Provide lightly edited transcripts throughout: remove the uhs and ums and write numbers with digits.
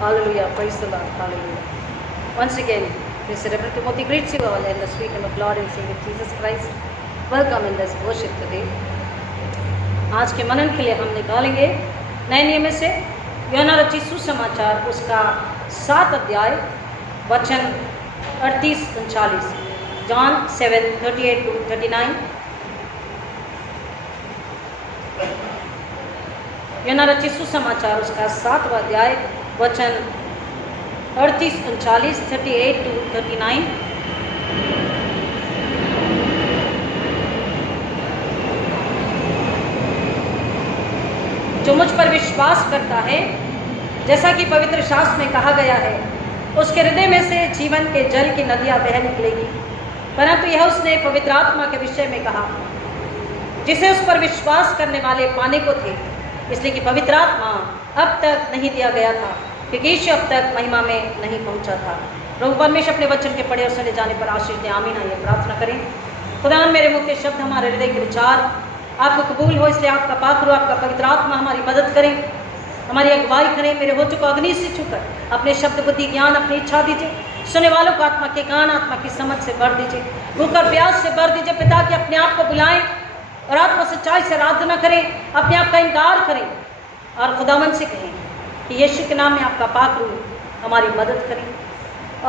Hallelujah. Praise the Lord. Hallelujah. Once again, this is Reverend Timothy greets you all in the sweet name of Lord and Savior Jesus Christ. Welcome in this worship today. आज के मनन के लिए हम निकालेंगे नए नियम से यूहन्ना रचित सुसमाचार उसका 7 अध्याय वचन 38-39, John 7:38-39। यूहन्ना रचित सुसमाचार उसका 7वां अध्याय वचन 38-39, 38-39। जो मुझ पर विश्वास करता है, जैसा कि पवित्र शास्त्र में कहा गया है, उसके हृदय में से जीवन के जल की नदियां बह निकलेगी। परंतु यह उसने पवित्र आत्मा के विषय में कहा, जिसे उस पर विश्वास करने वाले पाने को थे, इसलिए कि पवित्र आत्मा अब तक नहीं दिया गया था, क्योंकि यीशु अब तक महिमा में नहीं पहुंचा था। प्रभु परमेश्वर अपने वचन के पढ़े और सुने जाने पर आशीष दें। आमीन। आइए प्रार्थना करें। खुदावन, मेरे मुख के शब्द, हमारे हृदय के विचार आपको कबूल हो, इसलिए आपका पाक रो, आपका पवित्र आत्मा हमारी मदद करें, हमारी अगुवाई करें। मेरे हो चुका अग्नि से छूकर अपने शब्द बुद्धि ज्ञान अपनी इच्छा दीजिए। सुनने वालों को आत्मा के कान आत्मा की समझ से भर दीजिए, भूख और प्यास से भर दीजिए। पिता कि अपने आप को बुलाएं और आत्मा सच्चाई से आराधना करें, अपने आप का इनकार करें और खुदावन से कहें कि यीशु के नाम में आपका पाक रूह हमारी मदद करें।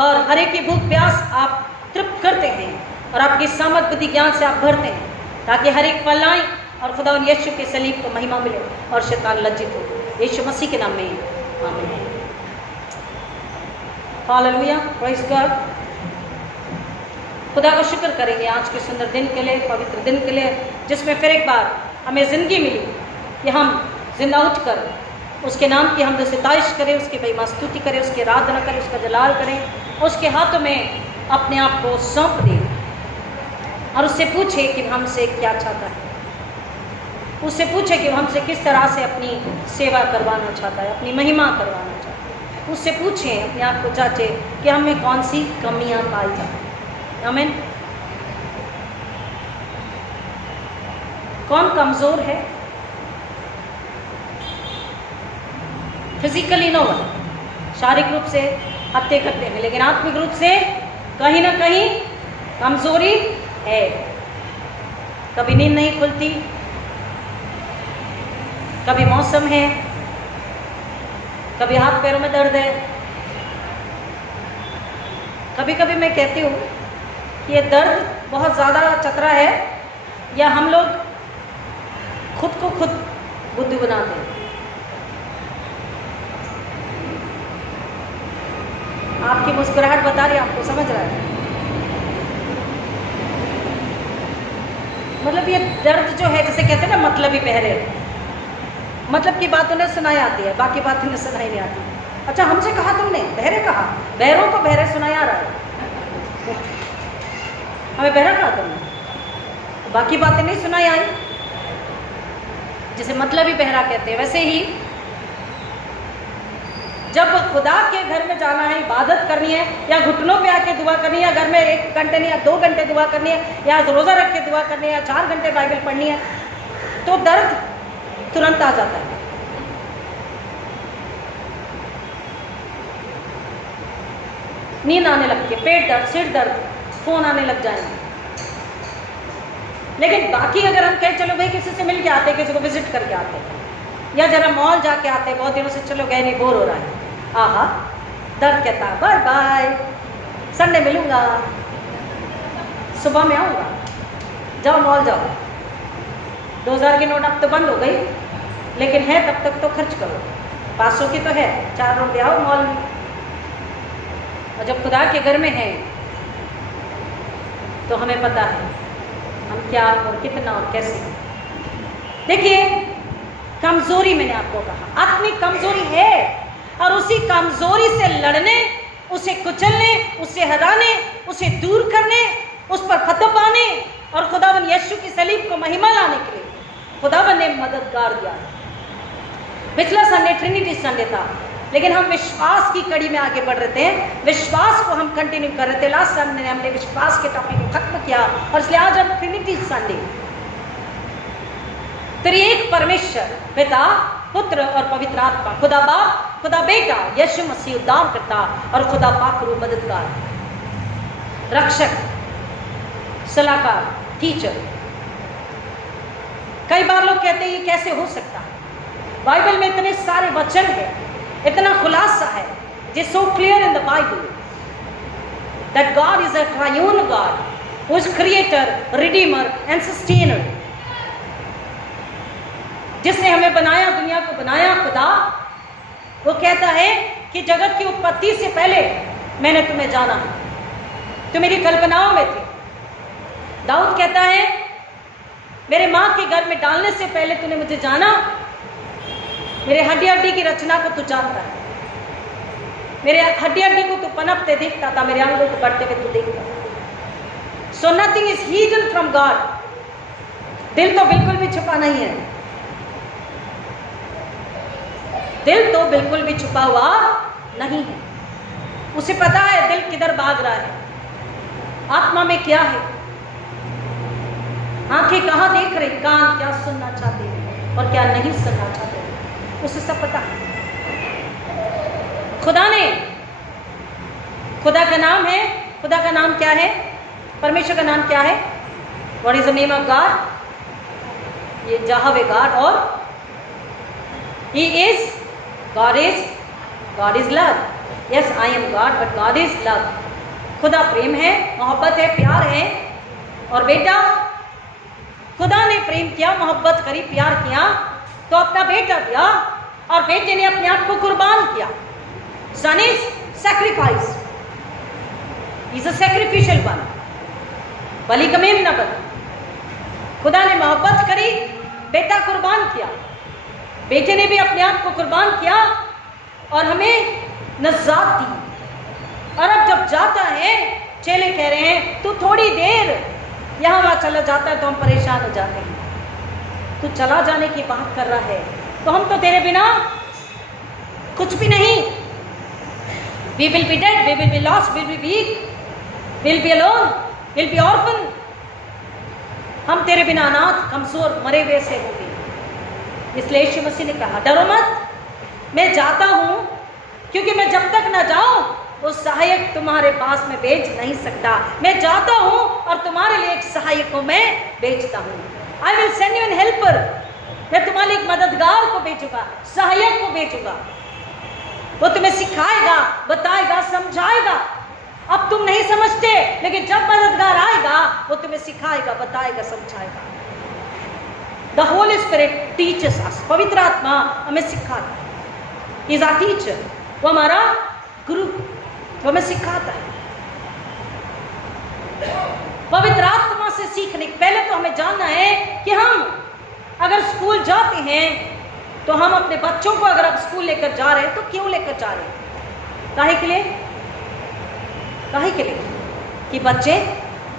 और हर एक की भूख प्यास आप तृप्त करते हैं और आपकी समझ बुद्धि ज्ञान से आप भरते हैं, ताकि हर एक फल आए और खुदावन यीशु के सलीब को महिमा मिले और शैतान लज्जित हो। यीशु मसीह के नाम में आमीन। हालेलुया। Praise God. खुदा का शुक्र करेंगे आज के सुंदर दिन के लिए, पवित्र दिन के लिए, जिसमें फिर एक बार हमें ज़िंदगी मिली कि हम जिंदा उठकर उसके नाम की हमद सिताइश करें, उसकी महिमा स्तुति करें, उसकी आराधना करें, उसका जलाल करें, उसके हाथों में अपने आप को सौंप दें और उससे पूछे कि हमसे क्या चाहता है, उससे पूछे कि हमसे किस तरह से अपनी सेवा करवाना चाहता है, अपनी महिमा करवाना चाहता है। उससे पूछें, अपने आप को जांचे कि हमें कौन सी कमियां पाई जाती। आमीन। कौन कमज़ोर है? फिजिकली नो वन, शारीरिक रूप से हत्या करते हैं, लेकिन आत्मिक रूप से कहीं ना कहीं कमजोरी है। कभी नींद नहीं खुलती, कभी मौसम है, कभी हाथ पैरों में दर्द है। कभी कभी मैं कहती हूँ कि ये दर्द बहुत ज़्यादा चतरा है या हम लोग खुद को खुद बुद्धू बनाते हैं। आपकी मुस्कुराहट बता रही है, आपको समझ रहा है। मतलब ये दर्द जो है, जैसे कहते हैं ना, मतलब ही बहरे, मतलब की बात उन्हें सुनाई आती है, बाकी बात उन्हें सुनाई नहीं आती। अच्छा, हमसे कहा तुमने, बहरे कहा, बहरों को बहरे सुनाई आ रहा है, हमें बहरा कहा तुमने, बाकी बातें नहीं सुनाई आई। जिसे मतलब ही बहरा कहते हैं, वैसे ही जब खुदा के घर में जाना है, इबादत करनी है, या घुटनों पे आके दुआ करनी है, या घर में 1 घंटे नहीं या 2 घंटे दुआ करनी है, या रोज़ा रख के दुआ करनी है, या 4 घंटे बाइबल पढ़नी है, तो दर्द तुरंत आ जाता है। नींद आने लगती है, पेट दर्द, सिर दर्द, फोन आने लग जाएंगे। लेकिन बाकी अगर हम कहें चलो भाई किसी से मिल के आते, किसी को विजिट करके आते, या जरा मॉल जाके आते, बहुत दिनों से चलो गए नहीं, बोर हो रहा है, आहा, दर्द कहता है बाय बाय, संडे मिलूंगा, सुबह में आऊँगा, जाओ मॉल जाओ। 2000 की नोट अब तो बंद हो गई, लेकिन है तब तक तो खर्च करो। 500 की तो है, 4 नोट ले आओ मॉल में। और जब खुदा के घर में है तो हमें पता है हम क्या और कितना और कैसे हैं। देखिए, कमजोरी, मैंने आपको कहा आत्मिक कमजोरी है, और उसी कमजोरी से लड़ने, उसे कुचलने, उसे हराने, उसे दूर करने, उस पर फतह पाने और खुदावन यीशु की सलीब को महिमा लाने के लिए खुदावन ने मददगार दिया। पिछला संडे ट्रिनिटी संडे था, लेकिन हम विश्वास की कड़ी में आगे बढ़ रहे थे, विश्वास को हम कंटिन्यू कर रहे थे। लास्ट संडे हमने विश्वास के टॉपिक को खत्म किया और इसलिए आज हम ट्रिनिटी संडे, त्रिएक परमेश्वर पिता पुत्र और पवित्र आत्मा, खुदा बाप, खुदा बेटा, यीशु मसीह उद्धार करता और खुदा पाक रूह मददगार, रक्षक, सलाहकार, टीचर। कई बार लोग कहते हैं ये कैसे हो सकता है? बाइबल में इतने सारे वचन है, इतना खुलासा है, it is so clear in the Bible that God is a triune God who is creator, Redeemer and sustainer. जिसने हमें बनाया, दुनिया को बनाया, खुदा, वो कहता है कि जगत की उत्पत्ति से पहले मैंने तुम्हें जाना, तुम मेरी कल्पनाओं में थे। दाऊद कहता है मेरे माँ के घर में डालने से पहले तूने मुझे जाना, मेरे हड्डी हड्डी की रचना को तू जानता है, मेरे हड्डी हड्डी को तू पनपते देखता था, मेरे अंगों को बढ़ते हुए तू देखता था। So nothing is hidden from God. दिल तो बिल्कुल भी छुपा नहीं है, दिल तो बिल्कुल भी छुपा हुआ नहीं है। उसे पता है दिल किधर भाग रहा है, आत्मा में क्या है, आंखें कहाँ देख रही, कान क्या सुनना चाहते हैं और क्या नहीं सुनना चाहते हैं, उसे सब पता है। खुदा ने, खुदा का नाम है, खुदा का नाम क्या है, परमेश्वर का नाम क्या है? What is the name of God? ये यहोवा गॉड, और he is, God is love. Yes, I am God but God is love. खुदा प्रेम है, मोहब्बत है, प्यार है। और बेटा, खुदा ने प्रेम किया, मोहब्बत करी, प्यार किया तो अपना बेटा दिया, और बेटे ने अपने आप को कुर्बान किया। Son is sacrifice, is a sacrificial one, बलि का मेमना बन। खुदा ने मोहब्बत करी, बेटा कुर्बान किया, बेटे ने भी अपने आप को कुर्बान किया और हमें नजात दी। और अब जब जाता है, चेले कह रहे हैं तू थोड़ी देर यहाँ वहाँ चला जाता है तो हम परेशान हो जाते हैं, तू चला जाने की बात कर रहा है तो हम तो तेरे बिना कुछ भी नहीं। We will be dead, we will be lost, we will be weak, we will be alone, we will be orphan। हम तेरे बिना अनाथ, कमजोर, मरे हुए से होंगे। इसलिए यीशु मसीह ने कहा डरो मत, मैं जाता हूं, क्योंकि मैं जब तक ना जाऊं वो सहायक तुम्हारे पास में भेज नहीं सकता। मैं जाता हूं और तुम्हारे लिए एक सहायक को मैं भेजता हूं। I will send you an helper, मैं तुम्हारे लिए एक मददगार को भेजूंगा, सहायक को भेजूंगा। वो तुम्हें सिखाएगा, बताएगा, समझाएगा। अब तुम नहीं समझते, लेकिन जब मददगार आएगा वो तुम्हें सिखाएगा, बताएगा, समझाएगा। द होली स्पिरिट टीचर्स अस, पवित्र आत्मा हमें सिखाता है। इज आवर टीचर, वो हमारा गुरु, वो हमें सिखाता है। पवित्र आत्मा से सीखने पहले तो हमें जानना है कि हम अगर स्कूल जाते हैं तो हम अपने बच्चों को अगर अब स्कूल लेकर जा रहे हैं तो क्यों लेकर जा रहे हैं? काहे के लिए? काहे के लिए? कि बच्चे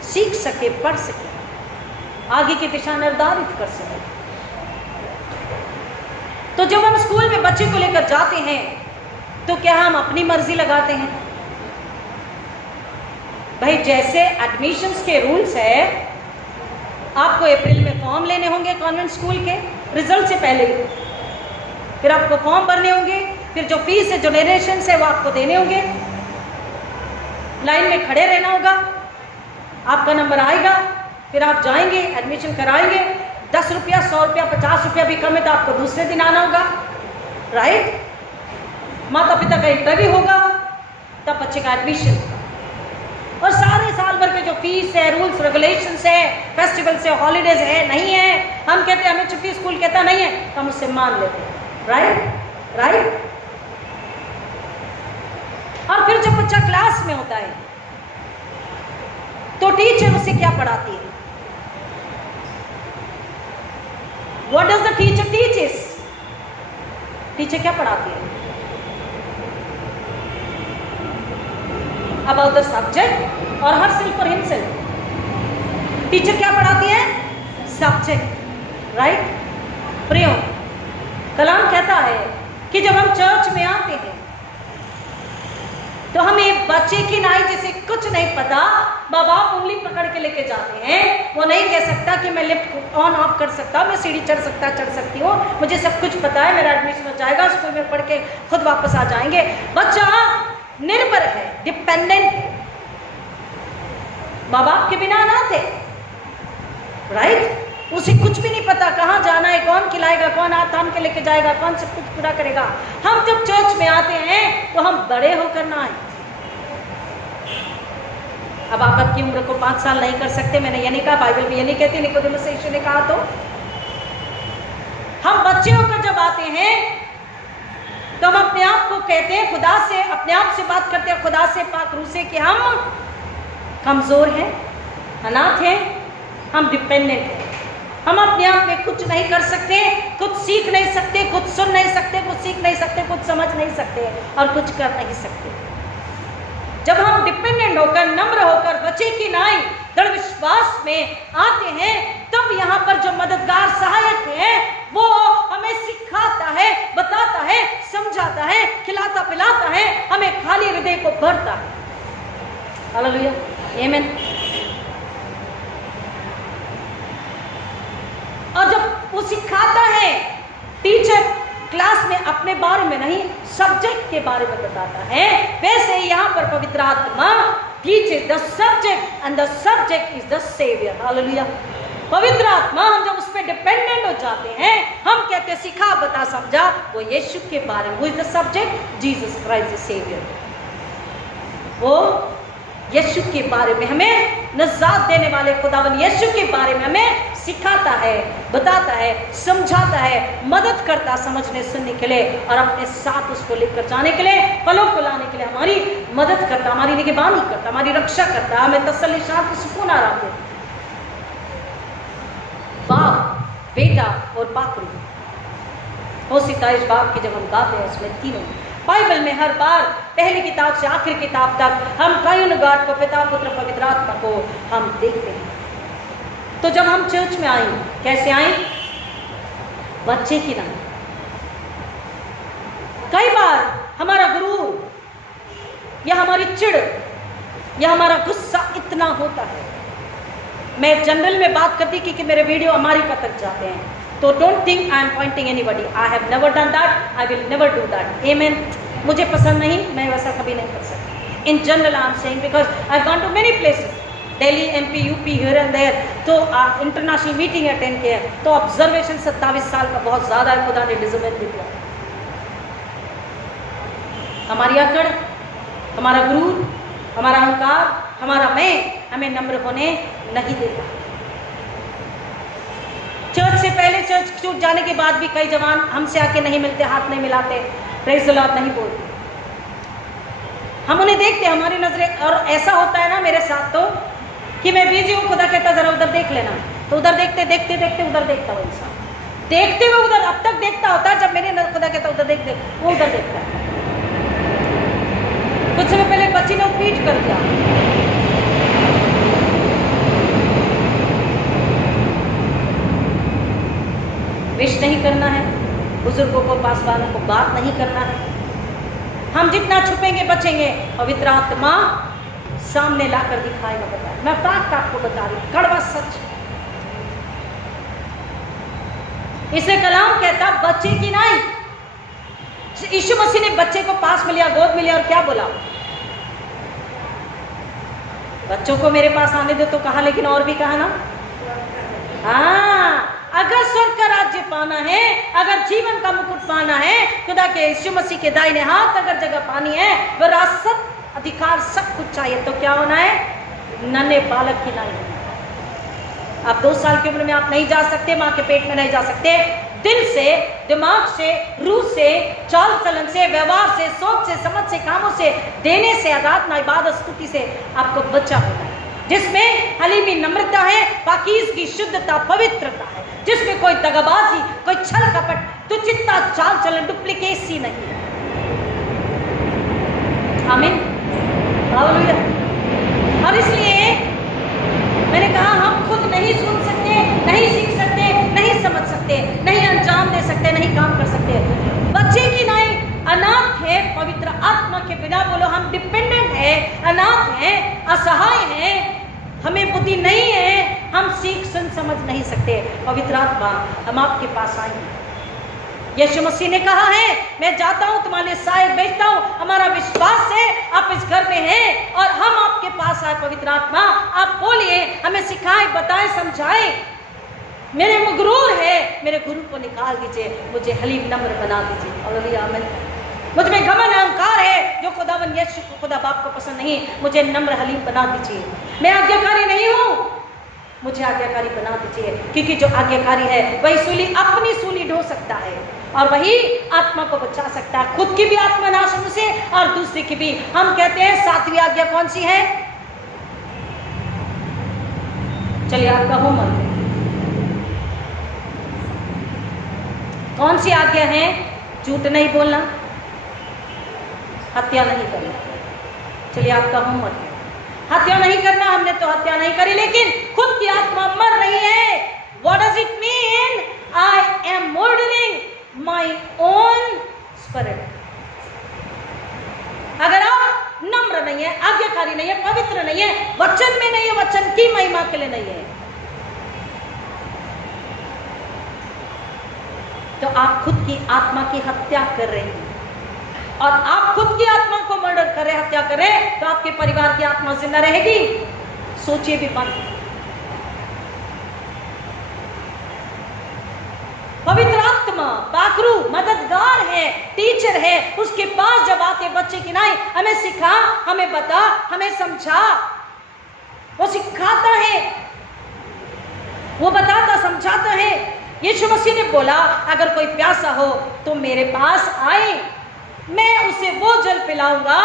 सीख सके, पढ़ सके, आगे की दिशा निर्धारित कर सके। तो जब हम स्कूल में बच्चे को लेकर जाते हैं तो क्या हम अपनी मर्जी लगाते हैं? भाई जैसे एडमिशन्स के रूल्स है, आपको अप्रैल में फॉर्म लेने होंगे कॉन्वेंट स्कूल के रिजल्ट से पहले ही, फिर आपको फॉर्म भरने होंगे, फिर जो फीस है, जो डोनेशंस है वो आपको देने होंगे, लाइन में खड़े रहना होगा, आपका नंबर आएगा, फिर आप जाएंगे, एडमिशन कराएंगे। 10 रुपया, 100 रुपया, 50 रुपया भी कम है तो आपको दूसरे दिन आना होगा, राइट? माता पिता का इंटरव्यू होगा, तब बच्चे का एडमिशन। और सारे साल भर के जो फीस है, रूल्स रेगुलेशंस है, फेस्टिवल्स है, हॉलीडेज है, नहीं है, हम कहते हैं हमें छुट्टी, स्कूल कहता नहीं है, तो हम उससे मान लेते हैं, राइट? राइट? और फिर जब बच्चा क्लास में होता है तो टीचर उसे क्या पढ़ाती है? What does the teacher teaches? Teacher क्या पढ़ाती है? About the subject or herself or himself? Teacher क्या पढ़ाती है? Subject, right? प्रियो, कलाम कहता है कि जब हम चर्च में आते हैं तो हमें बच्चे की नाई जिसे कुछ नहीं पता, माँ बाप उंगली पकड़ के लेके जाते हैं, वो नहीं कह सकता कि मैं लिफ्ट ऑन ऑफ कर सकता हूँ, मैं सीढ़ी चढ़ सकती हूँ, मुझे सब कुछ पता है, मेरा एडमिशन हो जाएगा, स्कूल में पढ़ के खुद वापस आ जाएंगे। बच्चा निर्भर है, डिपेंडेंट है, माँ बाप के बिना अनाथ है, राइट। उसे कुछ भी नहीं पता कहाँ जाना है, कौन खिलाएगा, कौन हाथ थाम के लेके जाएगा, कौन सब कुछ पूरा करेगा। हम जब चर्च में आते हैं तो हम बड़े होकर ना आए। अब आप आपकी उम्र को 5 साल नहीं कर सकते, मैंने ये नहीं कहा, बाइबल में ये नहीं कहती, निकोदेमुस से यीशु ने कहा। तो हम बच्चे होकर जब आते हैं तो हम अपने आप को कहते हैं, खुदा से अपने आप से बात करते हैं, खुदा से पाक रूह से, कि हम कमजोर हैं, अनाथ हैं, हम डिपेंडेंट हैं, हम अपने आप में कुछ नहीं कर सकते, कुछ सीख नहीं सकते, कुछ सुन नहीं सकते, कुछ सीख नहीं सकते, कुछ समझ नहीं सकते और कुछ कर नहीं सकते। जब हम डिपेंडेंट होकर, नम्र होकर, बच्चे की नाई दृढ़ विश्वास में आते हैं, तब यहाँ पर जो मददगार सहायक है वो हमें सिखाता है, बताता है, समझाता है, खिलाता पिलाता है, हमें खाली हृदय को भरता है। हालेलुया, आमीन। और जब वो सिखाता है, टीचर क्लास में अपने बारे में नहीं, सब्जेक्ट के बारे में बताता है, वैसे यहाँ पर पवित्र आत्मा teaches the subject and the subject is the saviour. Hallelujah. पवित्र आत्मा, हम जब उस पर डिपेंडेंट हो जाते हैं, हम कहते हैं सिखा, बता, समझा, वो यीशु के बारे में, वो is the subject, Jesus Christ the saviour, वो यीशु के बारे में हमें नजात देने वाले खुदावन यीशु के बारे में हमें सिखाता है, बताता है, समझाता है, मदद करता समझने सुनने के लिए और अपने साथ उसको लेकर जाने के लिए, फलों को लाने के लिए हमारी मदद करता, हमारी निगहबानी करता, हमारी रक्षा करता, हमें तसल्ली, शांति, सुकून आराम देता। बाप, बेटा और पाक रूह, वो सिताइश बाप की जब हम गाते हैं, उसमें तीनों बाइबल में हर बार पहली किताब से आखिरी किताब तक हम ट्रायन गॉड को, पिता, पुत्र, पवित्र आत्मा को हम देखते हैं। तो जब हम चर्च में आए, कैसे आए? बच्चे की तरह। कई बार हमारा गुरूर या हमारी चिढ़ या हमारा गुस्सा इतना होता है, मैं जनरल में बात करती क्योंकि मेरे वीडियो अमेरिका तक जाते हैं, तो don't think I am pointing anybody, I have never done that, I will never do that, आमीन। मुझे पसंद नहीं, मैं वैसा कभी नहीं कर सकती। In general I am saying because I gone to many places, Delhi, MP, UP, here and there, तो इंटरनेशनल मीटिंग अटेंड किया, तो ऑब्जर्वेशन 27 साल का बहुत ज़्यादा है, खुदा ने डिजर्व दिया। हमारी अकड़, हमारा गुरूर, हमारा अहंकार, हमारा मैं हमें नम्र होने नहीं देता। चर्च से पहले, चर्च छूट जाने के बाद भी कई जवान हमसे आके नहीं मिलते, हाथ नहीं मिलाते, प्रेज़ द लॉर्ड नहीं बोलते। हम उन्हें देखते, हमारी नजरें, और ऐसा होता है ना मेरे साथ तो कि मैं बिजी हूँ, खुदा कहता जरा उधर देख लेना, तो उधर देखते देखते देखते उधर देखता वो इंसान, देखते हुए उधर अब तक देखता होता है, जब मेरे खुदा कहता उधर देख दे, वो उधर देखता है। कुछ समय पहले बच्ची ने पीट कर दिया, विश नहीं करना है, बुजुर्गों को, पास वालों को बात नहीं करना है। हम जितना छुपेंगे बचेंगे, पवित्र आत्मा सामने लाकर दिखाएगा। बता, मैं बात आपको बता रही हूँ, कड़वा सच। इसे कलाम कहता बच्चे की नाई। यीशु मसीह ने बच्चे को पास में लिया, गोद में लिया और क्या बोला? बच्चों को मेरे पास आने दो तो कहा, लेकिन और भी कहा ना, हाँ, अगर स्वर्ग का राज्य पाना है, अगर जीवन का मुकुट पाना है, खुदा के यीशु मसीह के दाहिने हाथ अगर जगह पानी है, विरासत, अधिकार, सब कुछ चाहिए, तो क्या होना है? नन्हे बालक की नाई। आप 2 साल की उम्र में आप नहीं जा सकते, माँ के पेट में नहीं जा सकते। दिल से, दिमाग से, रूह से, चाल चलन से, व्यवहार से, सोच से, समझ से, कामों से, देने से, आराधना, इबादत, स्तुति से आपको बचा होना है, जिसमें हलीमी, नम्रता है, पाकीज़गी, शुद्धता, पवित्रता है, जिसमें कोई दगाबाजी, कोई छल कपट, तुच्छता, चाल चलन, डुप्लीकेसी नहीं है। आमीन, हालेलुया। और इसलिए मैंने कहा, हम खुद नहीं सुन सकते, नहीं सीख सकते, नहीं समझ सकते, नहीं अंजाम दे सकते, नहीं काम कर सकते। बच्चे की नाई अनाथ है, पवित्र आत्मा के बिना बोलो हम डिपेंड है, अनाथ हैं, असहाय हैं, हमें बुद्धि नहीं है, हम सीख सुन समझ नहीं सकते। पवित्र आत्मा हम आपके पास आए। यीशु मसीह ने कहा है, मैं जाता हूं तुम्हारे लिए सहायक भेजता हूं। हमारा विश्वास है आप इस घर में हैं और हम आपके पास आए। पवित्र आत्मा आप बोलिए, हमें सिखाए, बताए, समझाए। मेरे मगरूर है, मेरे गुरु को निकाल दीजिए, मुझे हलीम नम्र बना दीजिए। हालेलुया, आमीन। मुझ में घमंड अहंकार है जो खुदावन यीशु को, खुदा बाप को पसंद नहीं। मुझे नम्र हलीम बना दीजिए। मैं आज्ञाकारी नहीं हूं, मुझे आज्ञाकारी बना दीजिए, क्योंकि जो आज्ञाकारी है वही सूली, अपनी सूली ढो सकता है और वही आत्मा को बचा सकता है, खुद की भी आत्मा नाश होने से और दूसरे की भी। हम कहते हैं 7वीं आज्ञा कौन सी है? चलिए आपका होमवर्क, कौन सी आज्ञा है? झूठ नहीं बोलना, हत्या नहीं करना। चलिए आपका होमवर्क है, हत्या नहीं करना। हमने तो हत्या नहीं करी, लेकिन खुद की आत्मा मर रही है। What does it mean? I am murdering my own spirit. अगर आप नम्र नहीं है, आज्ञाकारी नहीं है, पवित्र नहीं है, वचन में नहीं है, वचन की महिमा के लिए नहीं है, तो आप खुद की आत्मा की हत्या कर रहे हैं। और आप खुद की आत्मा को मर्डर करें, हत्या करें, तो आपके परिवार की आत्मा जिंदा रहेगी? सोचिए भी मत। पवित्र आत्मा बाकरू मददगार है, टीचर है। उसके पास जब आते बच्चे की नहीं, हमें सिखा, हमें बता, हमें समझा, वो सिखाता है, वो बताता, समझाता है। यीशु मसीह ने बोला, अगर कोई प्यासा हो तो मेरे पास आए, मैं उसे वो जल पिलाऊंगा।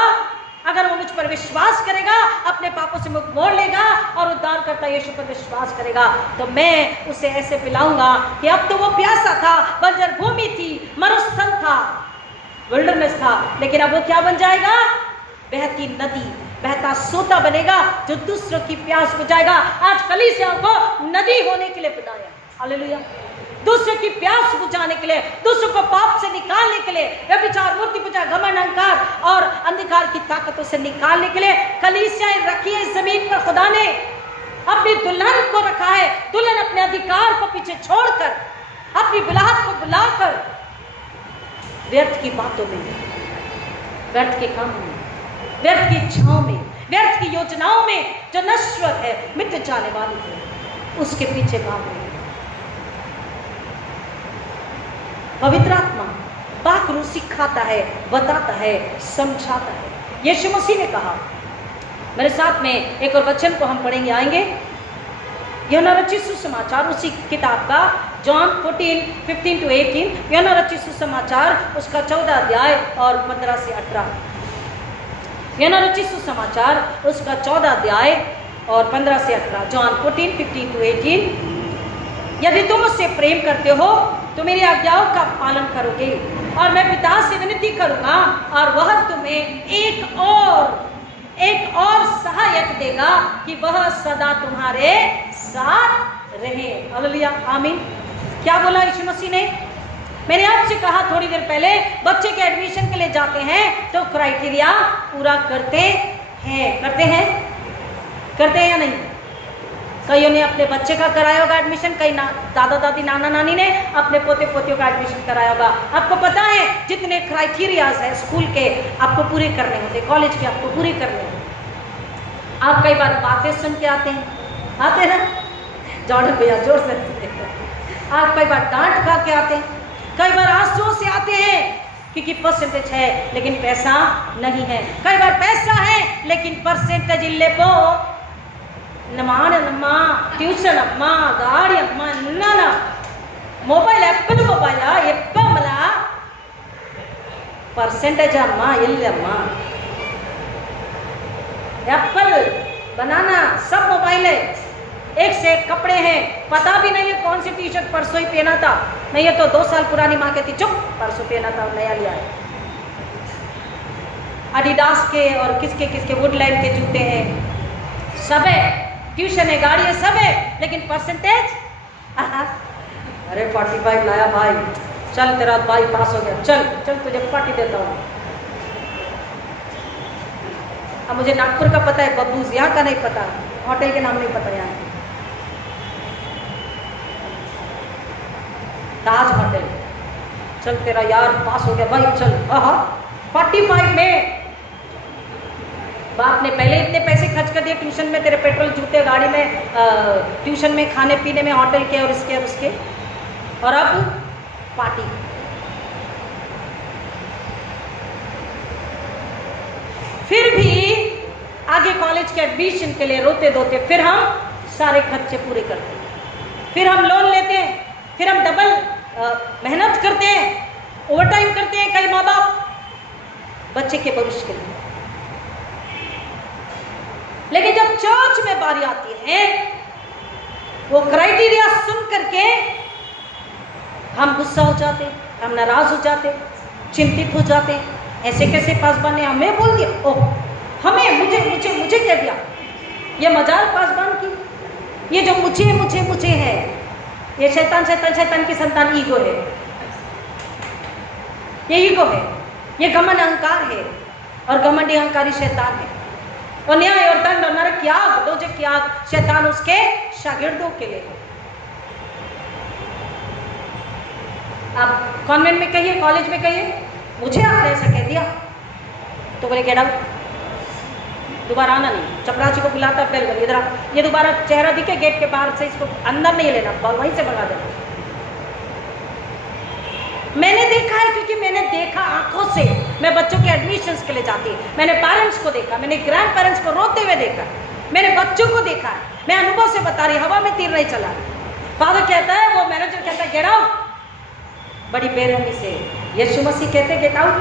अगर वो मुझ पर विश्वास करेगा, अपने पापों से मुख मोड़ लेगा और उद्धारकर्ता यीशु पर विश्वास करेगा, तो मैं उसे ऐसे पिलाऊंगा कि अब तो वो प्यासा था, बंजर भूमि थी, मरुस्थल था, विल्डरनेस था, लेकिन अब वो क्या बन जाएगा? बहती नदी, बहता सोता बनेगा जो दूसरों की प्यास बुझाएगा। आज कलीसिया को नदी होने के लिए बनाया। हालेलुया। दूसरे की प्यास बुझाने के लिए, दूसरों को पाप से निकालने के लिए, व्यभिचार, मूर्ति पूजा, घमंड, अहंकार और अंधकार की ताकतों से निकालने के लिए कलीसियाएं रखी है इस जमीन पर। खुदा ने अपनी दुल्हन को रखा है। दुल्हन अपने अधिकार को पीछे छोड़कर, अपनी बुलाहट को बुलाकर, व्यर्थ की बातों में, व्यर्थ के कामों में, व्यर्थ की इच्छाओं में, व्यर्थ की योजनाओं में जो नश्वर है, मिट जाने वाली है, उसके पीछे भाग रहे हैं। पवित्र आत्मा बाकरू सिखाता है, बताता है, समझाता है। यीशु मसीह ने कहा, मेरे साथ में एक और वचन को हम पढ़ेंगे, आएंगे, यूहन्ना रचित सुसमाचार, उसी किताब का, जॉन 14:15-18, यूहन्ना रचित सुसमाचार उसका 14 अध्याय और 15 से 18। यूहन्ना रचित सुसमाचार उसका 14 अध्याय और 15 से 18। जॉन 14:15-18। यदि तुम मुझसे प्रेम करते हो तो मेरी आज्ञाओं का पालन करोगे, और मैं पिता से विनती करूंगा और वह तुम्हें एक और सहायक देगा कि वह सदा तुम्हारे साथ रहे। हालेलुया, आमीन। क्या बोला यीशु मसीह ने? मैंने आपसे कहा थोड़ी देर पहले, बच्चे के एडमिशन के लिए जाते हैं तो क्राइटेरिया पूरा करते हैं या नहीं? कईयों ने अपने बच्चे का कराया होगा एडमिशन, कई दादा दादी, नाना नानी ने अपने पोते पोतियों का एडमिशन कराया होगा। आपको पता है जितने क्राइटेरियाज है स्कूल के आपको पूरे करने होते, कॉलेज के आपको पूरे करने होते। आप कई बार बातें सुन के आते हैं ना, जॉर्डन भैया जोर से आप कई बार डांट खा के आते हैं, कई बार आंसुओं से आते हैं क्योंकि परसेंटेज है लेकिन पैसा नहीं है। कई बार पैसा है लेकिन परसेंटेज इल्ले पो नमानम्मा, ट्यूशन अम्मा, गाड़ी अम्मा, ना मोबाइल एप्पल मोबाइल एप्पमला परसेंटेज अम्मा इल्लम्मा, एप्पल, बनाना सब मोबाइल है, एक से एक कपड़े हैं, पता भी नहीं है कौन सी टी शर्ट परसों ही पहना था, नहीं है तो 2 साल पुरानी माँ कहती चुप, परसों पहना था नया लिया है। एडिडास के और किसके वुडलैंड के जूते हैं, सब है, ट्यूशन है, गाड़ी है, सब है, लेकिन परसेंटेज अरे 45 लाया भाई, चल तेरा भाई पास हो गया, चल तुझे पार्टी देता हूँ। अब मुझे नागपुर का पता है, बब्बूज, यहाँ का नहीं पता, होटल के नाम नहीं पता यहाँ। ताज होटल, चल तेरा यार पास हो गया भाई, चल। 45 में बाप ने पहले इतने पैसे खर्च कर दिए ट्यूशन में, तेरे पेट्रोल, जूते, गाड़ी में, ट्यूशन में, खाने पीने में, होटल के और इसके और उसके, और अब पार्टी। फिर भी आगे कॉलेज के एडमिशन के लिए रोते धोते फिर हम सारे खर्चे पूरे करते हैं, फिर हम लोन लेते हैं, फिर हम डबल मेहनत करते हैं, ओवर टाइम करते हैं कई माँ बाप बच्चे के भविष्य के लिए। लेकिन जब चर्च में बारी आती है, वो क्राइटेरिया सुन करके हम गुस्सा हो जाते, हम नाराज हो जाते, चिंतित हो जाते। ऐसे कैसे पासबान ने हमें बोल दिया, ओह हमें, मुझे मुझे मुझे कह दिया। ये मजाल पासबान की, ये जो मुझे मुझे मुझे है, ये शैतान की संतान ईगो है, ये ईगो है, ये घमंड अहंकार है, और घमंडी अहंकारी शैतान है। और न्याय और दंड और नरक की आग, दोजख की आग शैतान उसके शागिर्दों के लिए है। आप कॉन्वेंट में कहिए, कॉलेज में कहिए, मुझे आपने ऐसा कह दिया, तो बोले गेट आउट, दोबारा आना नहीं। चपरासी को बुलाता, बेल इधर, ये दोबारा चेहरा दिखे गेट के बाहर से, इसको अंदर नहीं लेना, वहीं से भगा देना। मैंने देखा है, क्योंकि मैंने देखा आंखों से। मैं बच्चों के एडमिशन्स के लिए जाती, मैंने पेरेंट्स को देखा, मैंने ग्रैंड पेरेंट्स को रोते हुए देखा, मैंने बच्चों को देखा है, मैं अनुभव से बता रही, हवा में तीर नहीं चला। फादर कहता है, वो मैनेजर कहता है गेट आउट, बड़ी बेरहमी से। यीशु मसीह कहते गेट आउट,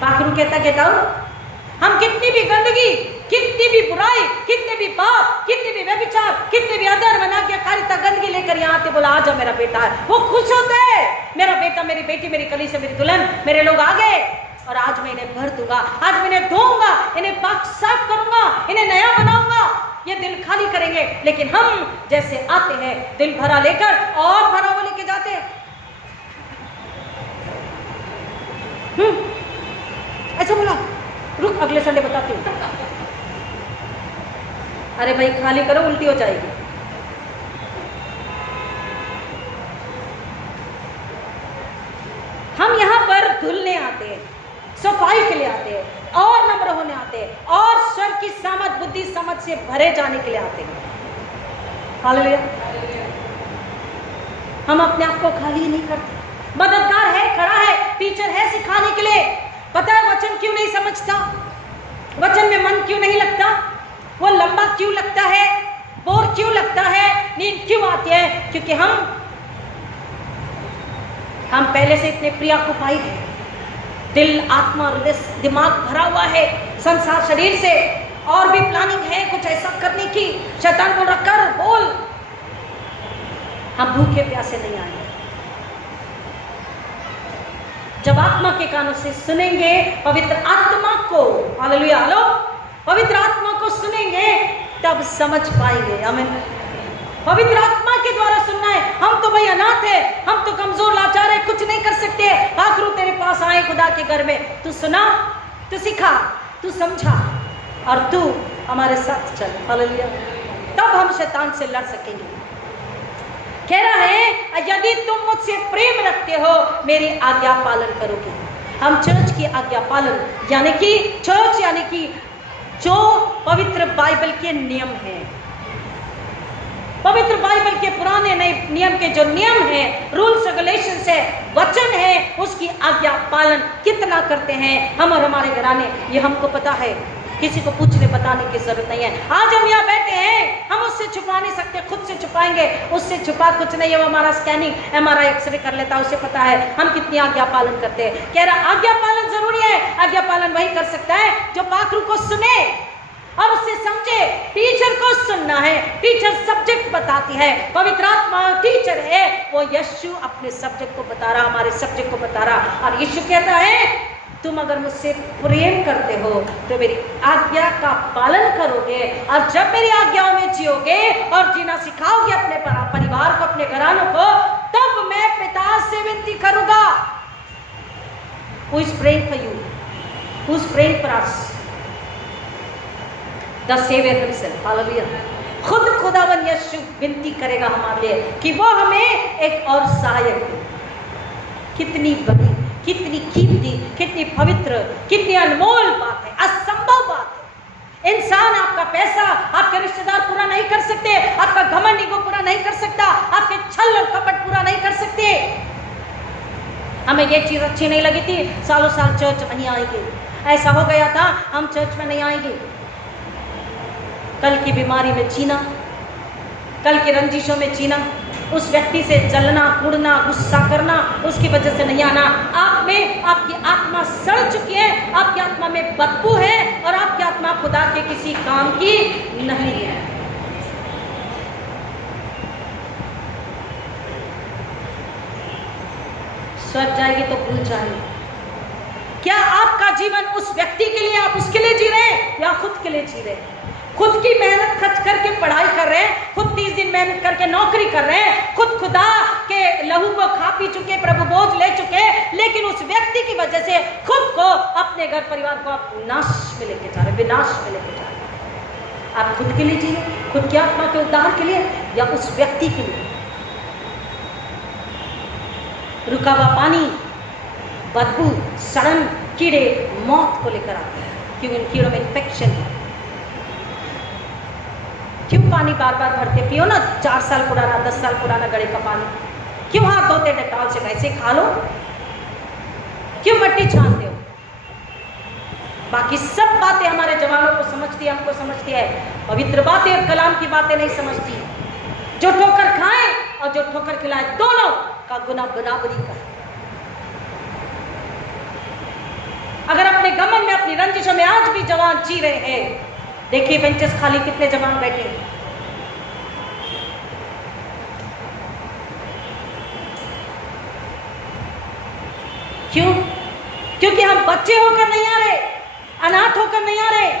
पाखरू कहता गेट आउट। हम कितनी भी गंदगी, कितनी भी बुराई, कितने भी पाप, कितने भी व्यभिचार, कितने भी अधर्म, अनाज्ञाकारिता, गंदगी लेकर यहाँ आते, बोला आजा मेरा बेटा है, वो खुश होते हैं, मेरा बेटा, मेरी बेटी, मेरी कलीसिया, मेरी दुल्हन, मेरे लोग आ गए, और आज मैं इन्हें भर दूंगा, आज मैं इन्हें धोऊंगा, इन्हें पाक साफ करूंगा, इन्हें नया बनाऊंगा, ये दिल खाली करेंगे। लेकिन हम जैसे आते हैं दिल भरा लेकर, और भरा हुआ लेके जाते हैं। ऐसा बोला, रुक अगले संडे बताती हूँ। अरे भाई खाली करो, उल्टी हो जाएगी। हम यहाँ पर धुलने आते हैं, सफाई के लिए आते हैं, और नम्र होने आते हैं, और स्वर की समझ, बुद्धि समझ से भरे जाने के लिए आते हैं। हालेलुया। हम अपने आप को खाली नहीं करते। मददगार है, खड़ा है, टीचर है सिखाने के लिए। पता है वचन क्यों नहीं समझता, वचन में मन क्यों नहीं लगता, वो लंबा क्यों लगता है, बोर क्यों लगता है, नींद क्यों आती है? क्योंकि हम पहले से इतने प्रियाकुपाई हैं, दिल, आत्मा और दिमाग भरा हुआ है संसार शरीर से, और भी प्लानिंग है कुछ ऐसा करने की। शैतान बोल रहा कर, बोल। हम भूखे प्यासे नहीं आए। जब आत्मा के कानों से सुनेंगे पवित्र आत्मा को, हालेलुया, हेलो, पवित्र आत्मा को सुनेंगे, तब समझ पाएंगे। आमीन। पवित्र आत्मा के द्वारा सुनना है। हम तो भाई अनाथ है, हम तो कमजोर लाचार है, कुछ नहीं कर सकते। आखिर तेरे पास आए खुदा के घर में, तू सुना, तू सिखा, तू समझा, और तू हमारे साथ चल। हालेलुया। तब हम शैतान से लड़ सकेंगे। कह रहा है यदि तुम मुझसे प्रेम रखते हो, मेरी आज्ञा पालन करोगे। हम चर्च की आज्ञा पालन, यानी कि चर्च यानी कि जो पवित्र बाइबल के नियम हैं, पवित्र बाइबल के पुराने नए नियम के जो नियम हैं, रूल्स रेगुलेशंस है, वचन है, उसकी आज्ञा पालन कितना करते हैं हम और हमारे घराने, ये हमको पता है। किसी को पूछने बताने की जरूरत नहीं है। आज हम यहाँ बैठे हैं, हम उससे छुपा नहीं सकते, खुद से छुपाएंगे, उससे छुपा कुछ नहीं है। वो हमारा स्कैनिंग, MRI, एक्सरे कर लेता है, उसे पता है हम कितनी आज्ञा पालन करते हैं। कह रहा आज्ञा पालन जरूरी है। आज्ञा पालन वही कर सकता है जो पाखरू को सुने और उससे समझे। टीचर को सुनना है, टीचर सब्जेक्ट बताती है, पवित्र आत्मा टीचर है, वो यीशु अपने सब्जेक्ट को बता रहा, हमारे सब्जेक्ट को बता रहा। और यीशु कहता है तुम अगर मुझसे प्रेम करते हो तो मेरी आज्ञा का पालन करोगे, और जब मेरी आज्ञाओं में जियोगे और जीना सिखाओगे अपने परिवार को, अपने घरानों को, तब मैं पिता से विनती करूंगा। Who is praying for you? Who is praying for us? The saviour himself, hallelujah. खुद खुदावन यीशु विनती करेगा हमारे लिए कि वो हमें एक और सहायक दे। कितनी बड़ी, कितनी कीमती, कितनी पवित्र, कितनी अनमोल बात है, असंभव बात है। इंसान आपका पैसा, आपके रिश्तेदार पूरा नहीं कर सकते, आपका घमंड ईगो पूरा नहीं कर सकता, आपके छल और कपट पूरा नहीं कर सकते। हमें ये चीज अच्छी नहीं लगी थी, सालों साल चर्च नहीं आएंगे, ऐसा हो गया था, हम चर्च में नहीं आएंगे। कल की बीमारी में जीना, कल की रंजिशों में जीना, उस व्यक्ति से जलना, कुड़ना, गुस्सा करना, उसकी वजह से नहीं आना। आप में, आपकी आत्मा सड़ चुकी है, आपकी आत्मा में बदबू है और आपकी आत्मा खुदा के किसी काम की नहीं है। स्वर्ग जाएगी तो भूल जाएगी। क्या आपका जीवन उस व्यक्ति के लिए, आप उसके लिए जी रहे हैं या खुद के लिए जी रहे हैं? खुद की मेहनत खर्च करके पढ़ाई कर रहे हैं, खुद 30 दिन मेहनत करके नौकरी कर रहे हैं, खुद खुदा के लहू को खा पी चुके, प्रभु बोझ ले चुके, लेकिन उस व्यक्ति की वजह से खुद को, अपने घर परिवार को आप नाश में लेके जा रहे, विनाश में लेके जा रहे। आप खुद के लिए जी रहे, खुद की आत्मा के उद्धार के लिए या उस व्यक्ति के लिए? रुका हुआ पानी बदबू, सड़न, कीड़े मौत को लेकर आते हैं, क्योंकि इन कीड़ों में इन्फेक्शन है। क्यों पानी बार बार भरते? पियो ना 4 साल पुराना, 10 साल पुराना गड़े का पानी। क्यों हाथ धोते डेटॉल से? वैसे खा लो। क्यों मट्टी छानते हो? बाकी सब बातें हमारे जवानों को समझती है, हमको समझती है, पवित्र बातें और कलाम की बातें नहीं समझती। जो ठोकर खाए और जो ठोकर खिलाए, दोनों का गुनाह बराबरी का। अगर अपने गमन में, अपनी रंजिशों में आज भी जवान जी रहे हैं, देखिए बेंचेस खाली, कितने जवान बैठे हैं। क्यों? क्योंकि हम बच्चे होकर नहीं आ रहे, अनाथ होकर नहीं आ रहे,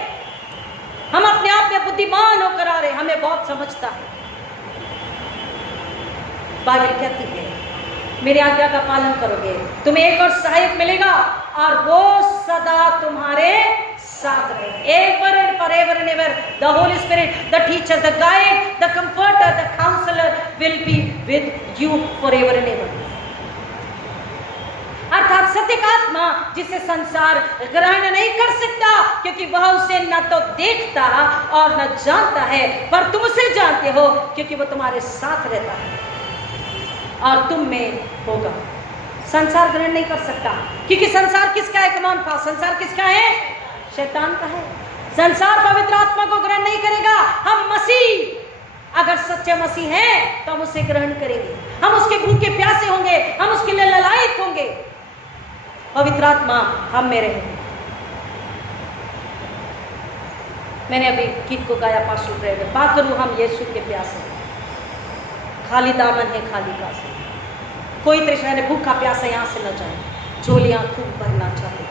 हम अपने आप में बुद्धिमान होकर आ रहे। हमें बहुत समझता है। बाइबल कहती है, मेरी आज्ञा का पालन करोगे, तुम्हें एक और सहायक मिलेगा और वो सदा तुम्हारे साथ रहे, ever and forever and ever. The Holy Spirit, the teacher, the guide, the comforter, the counselor will be with you forever and ever. अर्थात सत्य का आत्मा जिसे संसार ग्रहण नहीं कर सकता, क्योंकि वह उसे न तो देखता और न जानता है, पर तुम उसे जानते हो क्योंकि वो तुम्हारे साथ रहता है और तुम में होगा। संसार ग्रहण नहीं कर सकता, क्योंकि संसार किसका है? कमान पास, संसार किसका है? शैतान का है। संसार पवित्र आत्मा को ग्रहण नहीं करेगा। हम मसीह, अगर सच्चे मसीह हैं तो हम उसे ग्रहण करेंगे, हम उसके भूखे प्यासे होंगे, हम उसके लिए ललायत होंगे। पवित्र आत्मा हम में रहे। मैंने अभी गीत को गाया, पास्टर प्रेयर, पाकरू हम यीशु के प्यासे, खाली दामन है खाली कासे, कोई तृष्णा ने भूखा प्यासा यहाँ से न जाए, झोलियां खूब भरना चाहे।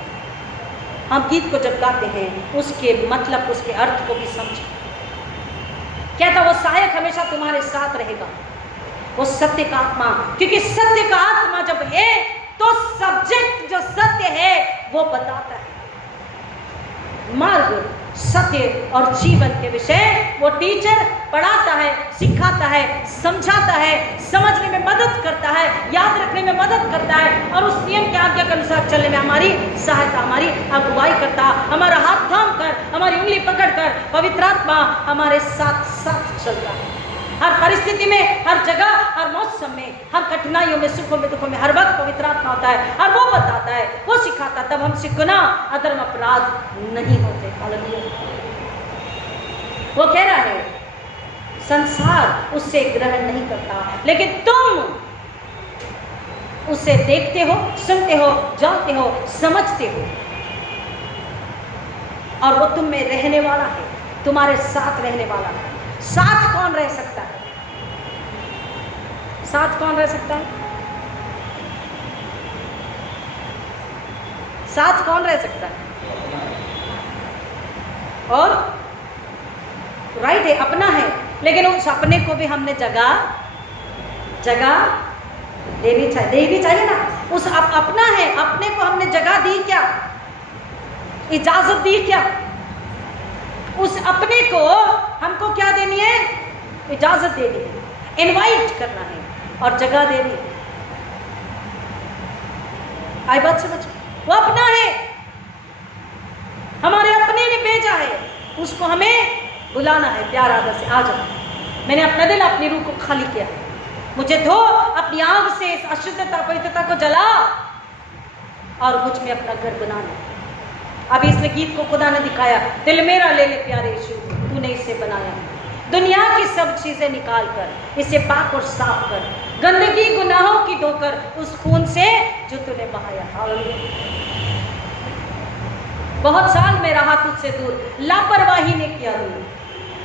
हम गीत को जब गाते हैं उसके मतलब, उसके अर्थ को भी समझें। कहता वो सहायक हमेशा तुम्हारे साथ रहेगा, वो सत्य का आत्मा, क्योंकि सत्य का आत्मा जब है तो सब्जेक्ट जो सत्य है वो बताता है, मार्ग, सत्य और जीवन के विषय वो टीचर पढ़ाता है, सिखाता है, समझाता है, समझने में मदद करता है, याद रखने में मदद करता है और उस नियम के आज्ञा के अनुसार चलने में हमारी सहायता, हमारी अगुवाई करता, हमारा हाथ थाम कर, हमारी उंगली पकड़ कर पवित्र आत्मा हमारे साथ साथ चलता है। हर परिस्थिति में, हर जगह, हर मौसम में, हर कठिनाइयों में, सुखों में, दुखों में, हर वक्त पवित्र आत्मा होता है और वो बताता है, वो सिखाता, तब हमसे गुनाह, अधर्म, अपराध नहीं होते। हालेलुया। वो कह रहा है संसार उससे ग्रहण नहीं करता, लेकिन तुम उसे देखते हो, सुनते हो, जानते हो, समझते हो और वो तुम में रहने वाला है, तुम्हारे साथ रहने वाला है। साथ कौन रह सकता है? साथ कौन रह सकता है? साथ कौन रह सकता है? और राइट है, अपना है, लेकिन उस अपने को भी हमने जगह देनी चाहिए ना। उस अपना है, अपने को हमने जगह दी क्या? इजाजत दी क्या? उस अपने को हमको क्या देनी है? इजाजत देनी है, इनवाइट करना है और जगह देनी है। आई बात समझ? वो अपना है, हमारे अपने ने भेजा है, उसको हमें बुलाना है प्यार आदर से। आ जाओ, मैंने अपना दिल अपनी रूह को खाली किया, मुझे धो, अपनी आग से इस अशुद्धता पवित्रता को जला और मुझ में अपना घर बना ले। अभी इसमें गीत को खुदा ने दिखाया, दिल मेरा ले ले प्यारे यीशु, तूने इसे बनाया, दुनिया की सब चीजें निकाल कर इसे पाक और साफ कर, गंदगी गुनाहों की धोकर उस खून से जो तूने बहाया। हालेलुया। बहुत साल में रहा तुझसे दूर, लापरवाही ने किया दूर,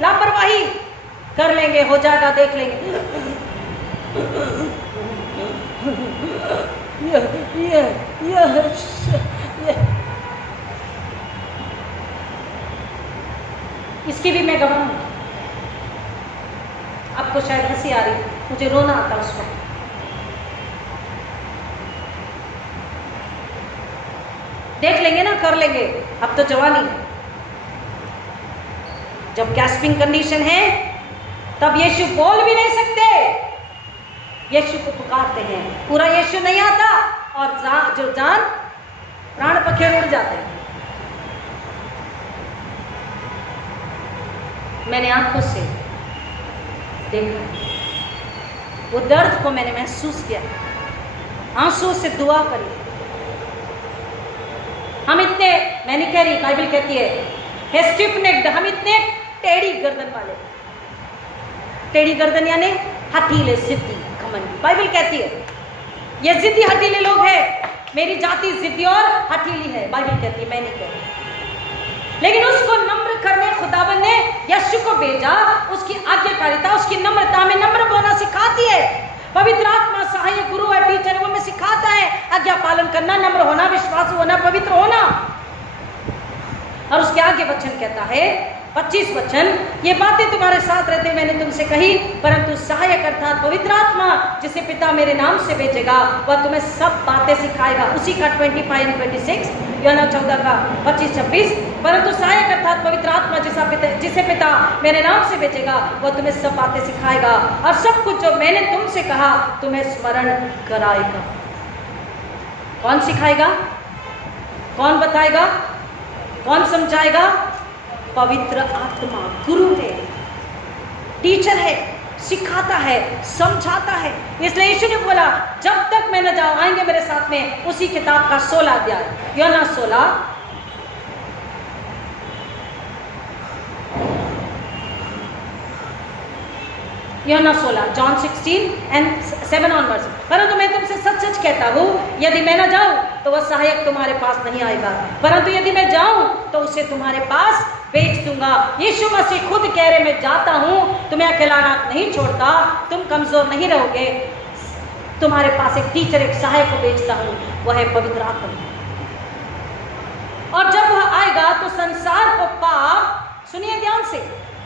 लापरवाही कर लेंगे, हो जाएगा, देख लेंगे। इसकी भी मैं गवाह हूं। आपको शायद हंसी आ रही, मुझे रोना आता उस वक्त। देख लेंगे ना, कर लेंगे, अब तो जवानी है। जब गैस्पिंग कंडीशन है तब यीशु बोल भी नहीं सकते, यीशु को पुकारते हैं, पूरा यीशु नहीं आता और जो जान प्राण पखेरु उड़ जाते हैं। मैंने आंखों से देखा, वो दर्द को मैंने महसूस किया, आंसू से दुआ करी। हम इतने, मैं नहीं कह रही, बाइबल कहती है स्टिफ नेक्ड, हम इतने टेढ़ी गर्दन वाले, टेढ़ी गर्दन यानी हठीले, जिद्दी, घमंडी। बाइबल कहती है ये जिद्दी हठीले लोग हैं, मेरी जाति जिद्दी और हठीली है, बाइबल कहती है, मैं नहीं कह रही। लेकिन उसको नम्र करने खुदावन ने यीशु को भेजा, उसकी आज्ञाकारिता, उसकी नम्रता में नम्र होना सिखाती है। पवित्र आत्मा सहायक गुरु है, टीचर, वो में सिखाता है आज्ञा पालन करना, नम्र होना, विश्वास होना, पवित्र होना। और उसके आगे वचन कहता है 25 वचन, ये बातें तुम्हारे साथ रहते मैंने तुमसे कही, परंतु सहायक अर्थात पवित्र आत्मा जिसे पिता मेरे नाम से भेजेगा वह तुम्हें सब बातें सिखाएगा। उसी का 25 और 26, यूहन्ना 14 का 25-26, परंतु सहायक अर्थात पवित्र आत्मा जिसे पिता मेरे नाम से भेजेगा वह तुम्हें सब बातें सिखाएगा और सब कुछ जो मैंने तुमसे कहा तुम्हें स्मरण कराएगा। कौन सिखाएगा? कौन बताएगा? कौन समझाएगा? पवित्र आत्मा गुरु है, टीचर है, सिखाता है, समझाता है। इसलिए यीशु ने बोला जब तक मैं न जाऊं, आएंगे मेरे साथ में। उसी किताब का 16 अध्याय, यूहन्ना 16 John 16 and 7 onwards। परंतु मैं तुमसे सच सच कहता हूँ, यदि मैं न जाऊं तो वह सहायक तुम्हारे पास नहीं आएगा, परंतु यदि मैं जाऊं तो उसे तुम्हारे पास भेज दूंगा। यीशु मसीह खुद कह रहे मैं जाता हूँ, तुम्हें अकेला नहीं छोड़ता, तुम कमजोर नहीं रहोगे, तुम्हारे पास एक टीचर, एक सहायक को भेजता हूँ, वह है पवित्र आत्मा। और जब वह आएगा तो संसार को पाप, सुनिए ध्यान से,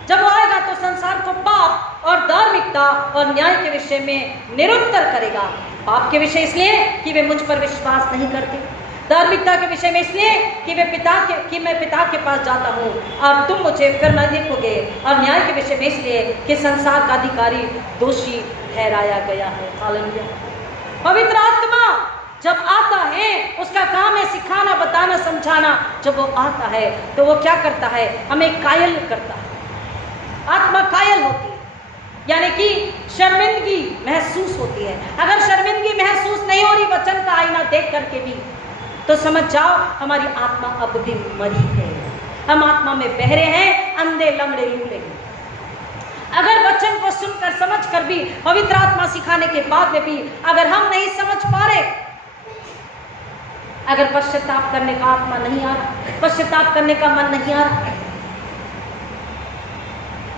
जब वो आएगा तो संसार को पाप और धार्मिकता और न्याय के विषय में निरुत्तर करेगा। पाप के विषय इसलिए कि वे मुझ पर विश्वास नहीं करते, धार्मिकता के विषय में इसलिए कि मैं पिता के पास जाता हूँ और तुम मुझे फिर न देखोगे, और न्याय के विषय में इसलिए कि संसार का अधिकारी दोषी ठहराया गया है। हालेलुया। पवित्र आत्मा जब आता है उसका काम है सिखाना, बताना, समझाना। जब वो आता है तो वो क्या करता है? हमें कायल करता है। आत्मा कायल होती है, यानी कि शर्मिंदगी महसूस होती है। अगर शर्मिंदगी महसूस नहीं हो रही वचन का आईना देख करके भी, तो समझ जाओ हमारी आत्मा अब भी मरी है, हम आत्मा में बहरे हैं, अंधे, लंगड़े, लूले। अगर वचन को सुनकर समझ कर भी, पवित्र आत्मा सिखाने के बाद में भी अगर हम नहीं समझ पा रहे, अगर पश्चाताप करने का आत्मा नहीं आ रहा, पश्चाताप करने का मन नहीं आ रहा,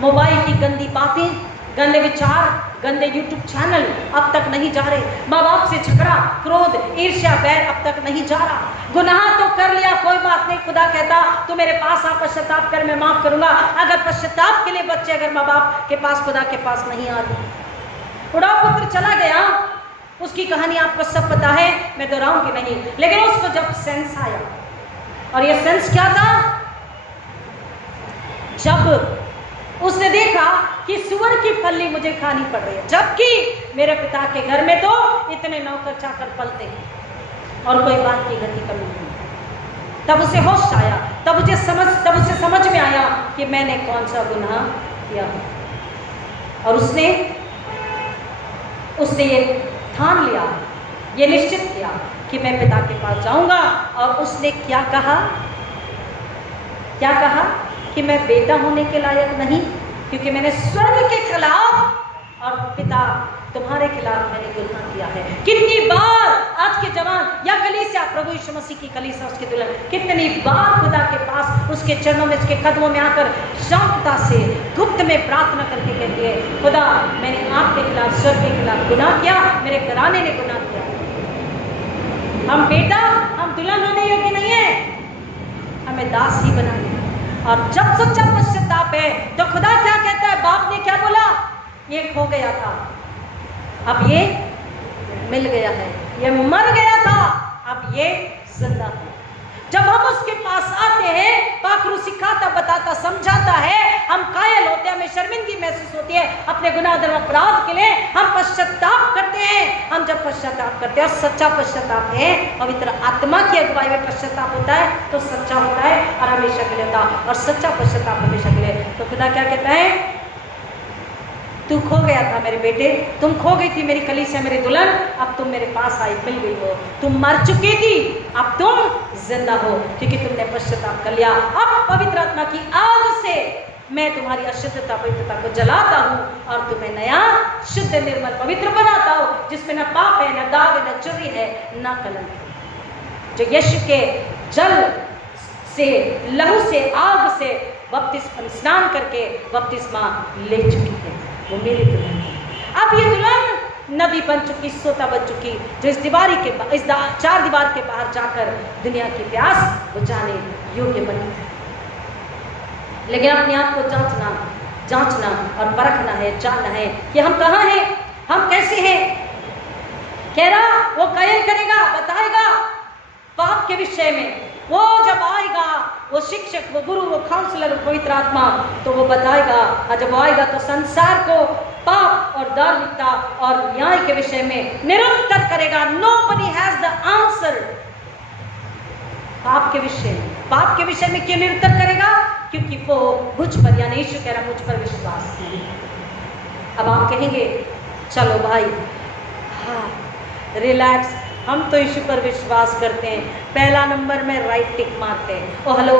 मोबाइल की गंदी बातें, गंदे विचार, गंदे यूट्यूब चैनल अब तक नहीं जा रहे, माँ बाप से झगड़ा, क्रोध, ईर्ष्या, बैर अब तक नहीं जा रहा। गुनाह तो कर लिया, कोई बात नहीं, खुदा कहता तू मेरे पास आ, पश्चाताप कर, मैं माफ करूंगा। अगर पश्चाताप के लिए बच्चे अगर माँ बाप के पास, खुदा के पास नहीं आ रहे, उड़ा पुत्र चला गया, उसकी कहानी आपको सब पता है, मैं दोहराऊंगी नहीं, लेकिन उसको जब सेंस आया, और ये सेंस क्या था? जब उसने देखा कि सुअर की फली मुझे खानी पड़ रही है, जबकि मेरे पिता के घर में तो इतने नौकर चाकर पलते हैं और कोई बात की गति कमी नहीं। तब उसे होश आया, तब उसे समझ में आया कि मैंने कौन सा गुनाह किया। और उसने ये ठान लिया, ये निश्चित किया कि मैं पिता के पास जाऊंगा। और उसने क्या कहा कि मैं बेटा होने के लायक नहीं, क्योंकि मैंने स्वर्ग के खिलाफ और पिता तुम्हारे खिलाफ मैंने गुनाह किया है। कितनी बार आज के जवान या कलीसिया, प्रभु यीशु मसीह की कलीसिया, उसके दुल्हन, कितनी बार खुदा के पास उसके चरणों में, उसके कदमों में आकर शांतता से गुप्त में प्रार्थना करके कहती है, खुदा मैंने आपके खिलाफ, स्वर्ग के खिलाफ गुनाह किया, मेरे घराने ने गुनाह किया। हम बेटा, हम दुल्हन होने योग्य नहीं है, हमें दास ही बना दिया। और जब सच्चा पश्चाताप है तो खुदा क्या कहता है? बाप ने क्या बोला? ये खो गया था, अब ये मिल गया है, ये मर गया था, अब ये जिंदा है। जब हम उसके पास आते हैं, पाखरू सिखाता, बताता, समझाता है, हम कायल होते हैं, हमें शर्मिंदगी महसूस होती है अपने गुनाह और अपराध के लिए, हम पश्चाताप करते हैं। हम जब पश्चाताप करते हैं, और सच्चा पश्चाताप है, पवित्र आत्मा की अगुवाई में पश्चाताप होता है, तो सच्चा होता है और हमेशा के लिए होता है, और सच्चा पश्चाताप हमेशा के लिए। तो खुदा क्या कहता है? तू खो गया था मेरे बेटे, तुम खो गई थी मेरी कलीसिया, मेरी दुल्हन, अब तुम मेरे पास आई, मिल गई हो। तुम मर चुकी थी, अब तुम जिंदा हो, क्योंकि तुमने पश्चाताप कर लिया। अब पवित्र आत्मा की आग से मैं तुम्हारी अशुद्धता, पवित्रता को जलाता हूँ और तुम्हें नया, शुद्ध, निर्मल, पवित्र बनाता हूँ, जिसमें न पाप है, न दाग है, न चुरी है, न कलंक है। जो यीशु के जल से, लहू से, आग से बपतिस्मा, स्नान करके बपतिस्मा ले चुकी है, वो मेरी दुल्हन है। अब ये दुल्हन नदी बन चुकी, सोता बन चुकी, जो इस चार दीवार के बाहर जाकर दुनिया की प्यास बुझाने योग्य बनी। लेकिन अपने आप को जांचना और परखना है, जानना है कि हम कहाँ हैं, हम कैसे हैं। कह रहा वो कायल करेगा, बताएगा पाप के विषय में। वो जब आएगा, वो शिक्षक, वो गुरु, वो काउंसलर, पवित्र आत्मा, तो वो बताएगा। और जब वो आएगा तो संसार को पाप और धार्मिकता और न्याय के विषय में निरंतर करेगा। Nobody has the answer। पाप के विषय में क्यों निरंतर करेगा? क्योंकि वो मुझ पर, यानी यीशु कह रहा मुझ पर विश्वास नहीं। अब आप कहेंगे चलो भाई, हाँ रिलैक्स, हम तो यीशु पर विश्वास करते हैं, पहला नंबर में राइट टिक मारते हैं। ओ हेलो,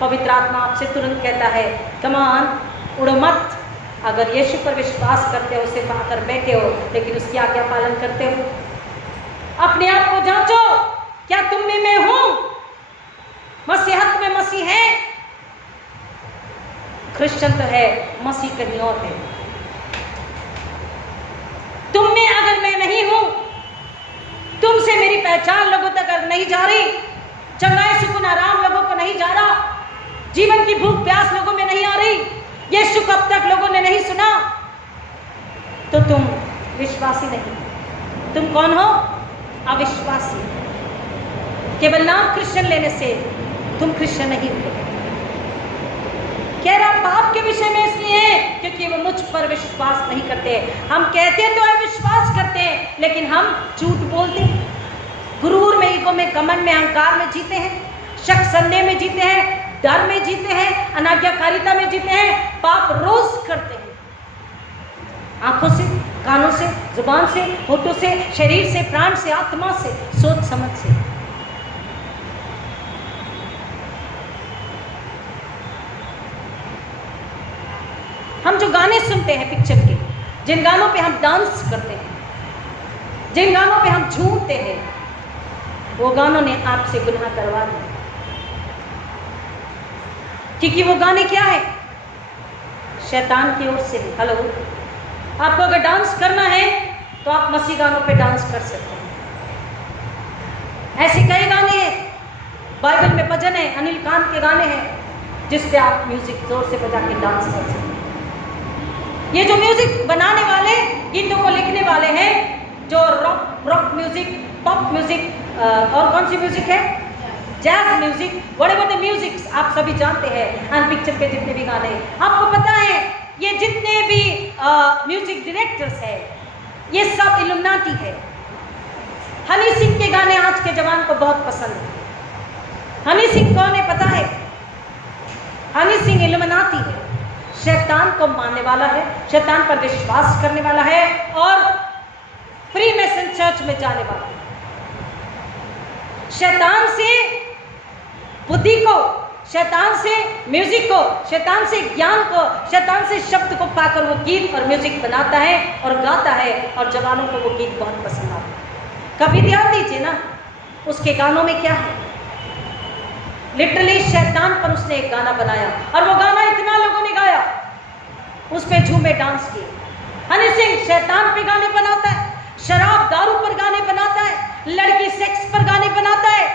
पवित्र आत्मा आपसे तुरंत कहता है कमान, उड़ो मत। अगर यीशु पर विश्वास करते हो, उसे पाकर बैठे हो, लेकिन उसकी आज्ञा पालन करते हो, अपने आप को जांचो, क्या तुम में मैं हूं? मसीहत में मसीह है, क्रिश्चियन तो है, मसीह कहीं और है। तुम में अगर मैं नहीं हूं, तुमसे मेरी पहचान लोगों तक अगर नहीं जा रही, चंगाई सुकून आराम लोगों को नहीं जा रहा, जीवन की भूख प्यास लोगों में नहीं आ रही, यीशु को अब तक लोगों ने नहीं सुना, तो तुम विश्वासी नहीं। तुम कौन हो? अविश्वासी। केवल नाम क्रिश्चियन लेने से तुम क्रिश्चियन नहीं हो। कह रहा पाप के विषय में इसलिए है क्योंकि वो मुझ पर विश्वास नहीं करते। हम कहते तो है विश्वास करते हैं, लेकिन हम झूठ बोलते हैं, गुरूर में, ईगो में, घमंड में, अहंकार में जीते हैं, शक संदेह में जीते हैं, डर में जीते हैं, अनाज्ञाकारिता में जीते हैं, पाप रोज करते हैं, आंखों से, कानों से, जुबान से, होठों से, शरीर से, प्राण से, आत्मा से, सोच समझ से। हम जो गाने सुनते हैं पिक्चर के, जिन गानों पे हम डांस करते हैं, जिन गानों पे हम झूमते हैं, वो गानों ने आपसे गुनाह करवा दिया। क्योंकि वो गाने क्या है? शैतान की ओर से। हेलो, आपको अगर डांस करना है तो आप मसीह गानों पे डांस कर सकते हैं। ऐसे कई गाने हैं, बाइबल में भजन है, अनिल कांत के गाने हैं, जिस पे आप म्यूजिक जोर से बजा के डांस कर सकते हैं। ये जो म्यूजिक बनाने वाले, गीतों को लिखने वाले हैं, जो रॉक म्यूजिक, पॉप म्यूजिक, और कौन सी म्यूजिक है, jazz music, whatever the musics आप सभी जानते हैं, एंड पिक्चर के जितने भी गाने आपको पता है, ये जितने भी म्यूजिक डायरेक्टर्स हैं ये सब इल्यूमिनाटी है। हनी सिंह के गाने आज के जवान को बहुत पसंद है। हनी सिंह कौन है पता है? हनी सिंह इल्यूमिनाटी है, शैतान को मानने वाला है, शैतान पर विश्वास करने वाला है और फ्री मेसन चर्च में जाने वाला है। शैतान से बुद्धि को, शैतान से म्यूजिक को, शैतान से ज्ञान को, शैतान से शब्द को पाकर वो गीत और म्यूजिक बनाता है और गाता है और जवानों को वो गीत बहुत पसंद आता है। कभी ध्यान दीजिए ना उसके गानों में क्या है। लिटरली शैतान पर उसने एक गाना बनाया और वो गाना इतना लोगों ने गाया, उस पे झूमे डांस किए। हनी सिंह शैतान पे गाने बनाता है, शराब दारू पर गाने बनाता है, लड़की सेक्स पर गाने बनाता है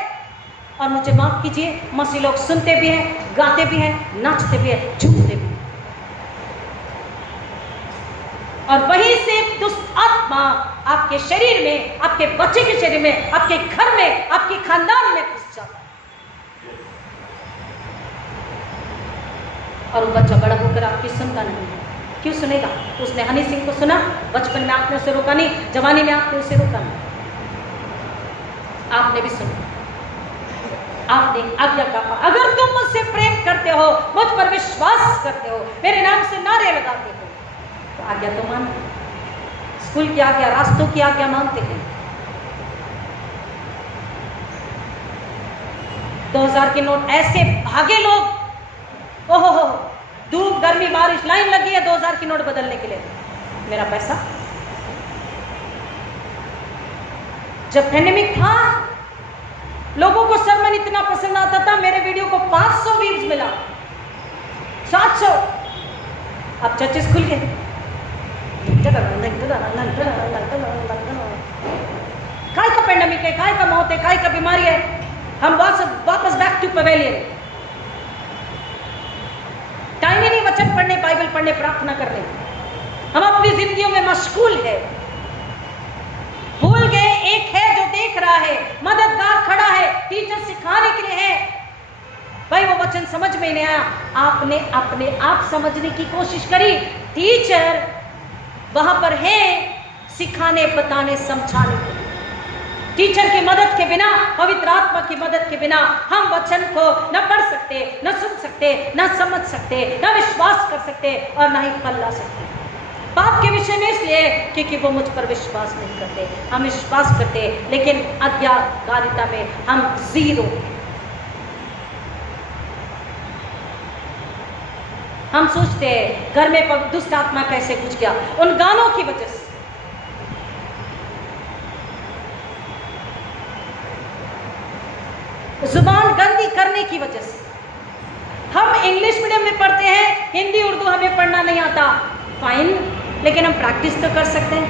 और मुझे माफ कीजिए मसीह लोग सुनते भी हैं, गाते भी हैं, नाचते भी हैं, झूमते भी हैं। और वहीं से दुष्ट आत्मा आपके शरीर में, आपके बच्चे के शरीर में, आपके घर में, आपके खानदान में घुस जाता है और वो बच्चा बड़ा होकर आपकी सुनता नहीं है। क्यों सुनेगा? उसने हनी सिंह को सुना, बचपन में आपने उसे रोका नहीं, जवानी में आपने उसे रोका नहीं, आपने भी सुना, आपने आज्ञा का। अगर तुम मुझसे प्रेम करते हो, मुझ पर विश्वास करते हो, मेरे नाम से नारे लगाते हो, तो आज्ञा तो मान। स्कूल की आज्ञा, रास्तों की आज्ञा मानते हैं। 2000 के नोट ऐसे भागे लोग, ओहो हो, धूप गर्मी बारिश लाइन लगी है 2000 की नोट बदलने के लिए। मेरा पैसा, जब पैंडेमिक था लोगों को सरमन इतना पसंद आता था, मेरे वीडियो को 500 व्यूज मिला, 700। अब चर्चेस खुल गए, काय का पैंडेमिक है, काय का मौत है, काय का बीमारी है, हम वापस बैक टू पवेलियन। टाइम ही नहीं वचन पढ़ने, बाइबल पढ़ने, प्रार्थना करने, हम अपनी जिंदगियों में मशगूल है। भूल गए एक है जो देख रहा है, मददगार खड़ा है, टीचर सिखाने के लिए है। भाई वो वचन समझ में नहीं आया, आपने अपने आप समझने की कोशिश करी, टीचर वहां पर है सिखाने, बताने, समझाने के लिए। टीचर की मदद के बिना, पवित्र आत्मा की मदद के बिना हम वचन को न पढ़ सकते, न सुन सकते, न समझ सकते, न विश्वास कर सकते और न ही फल ला सकते। पाप के विषय में इसलिए क्योंकि वो मुझ पर विश्वास नहीं करते, हम विश्वास करते लेकिन आज्ञाकारिता में हम जीरो। हम सोचते हैं घर में दुष्ट आत्मा कैसे घुस गया, उन गानों की वजह से। जुबान गंदी करने की वजह से। हम इंग्लिश मीडियम में पढ़ते हैं, हिंदी उर्दू हमें पढ़ना नहीं आता, फाइन, लेकिन हम प्रैक्टिस तो कर सकते हैं।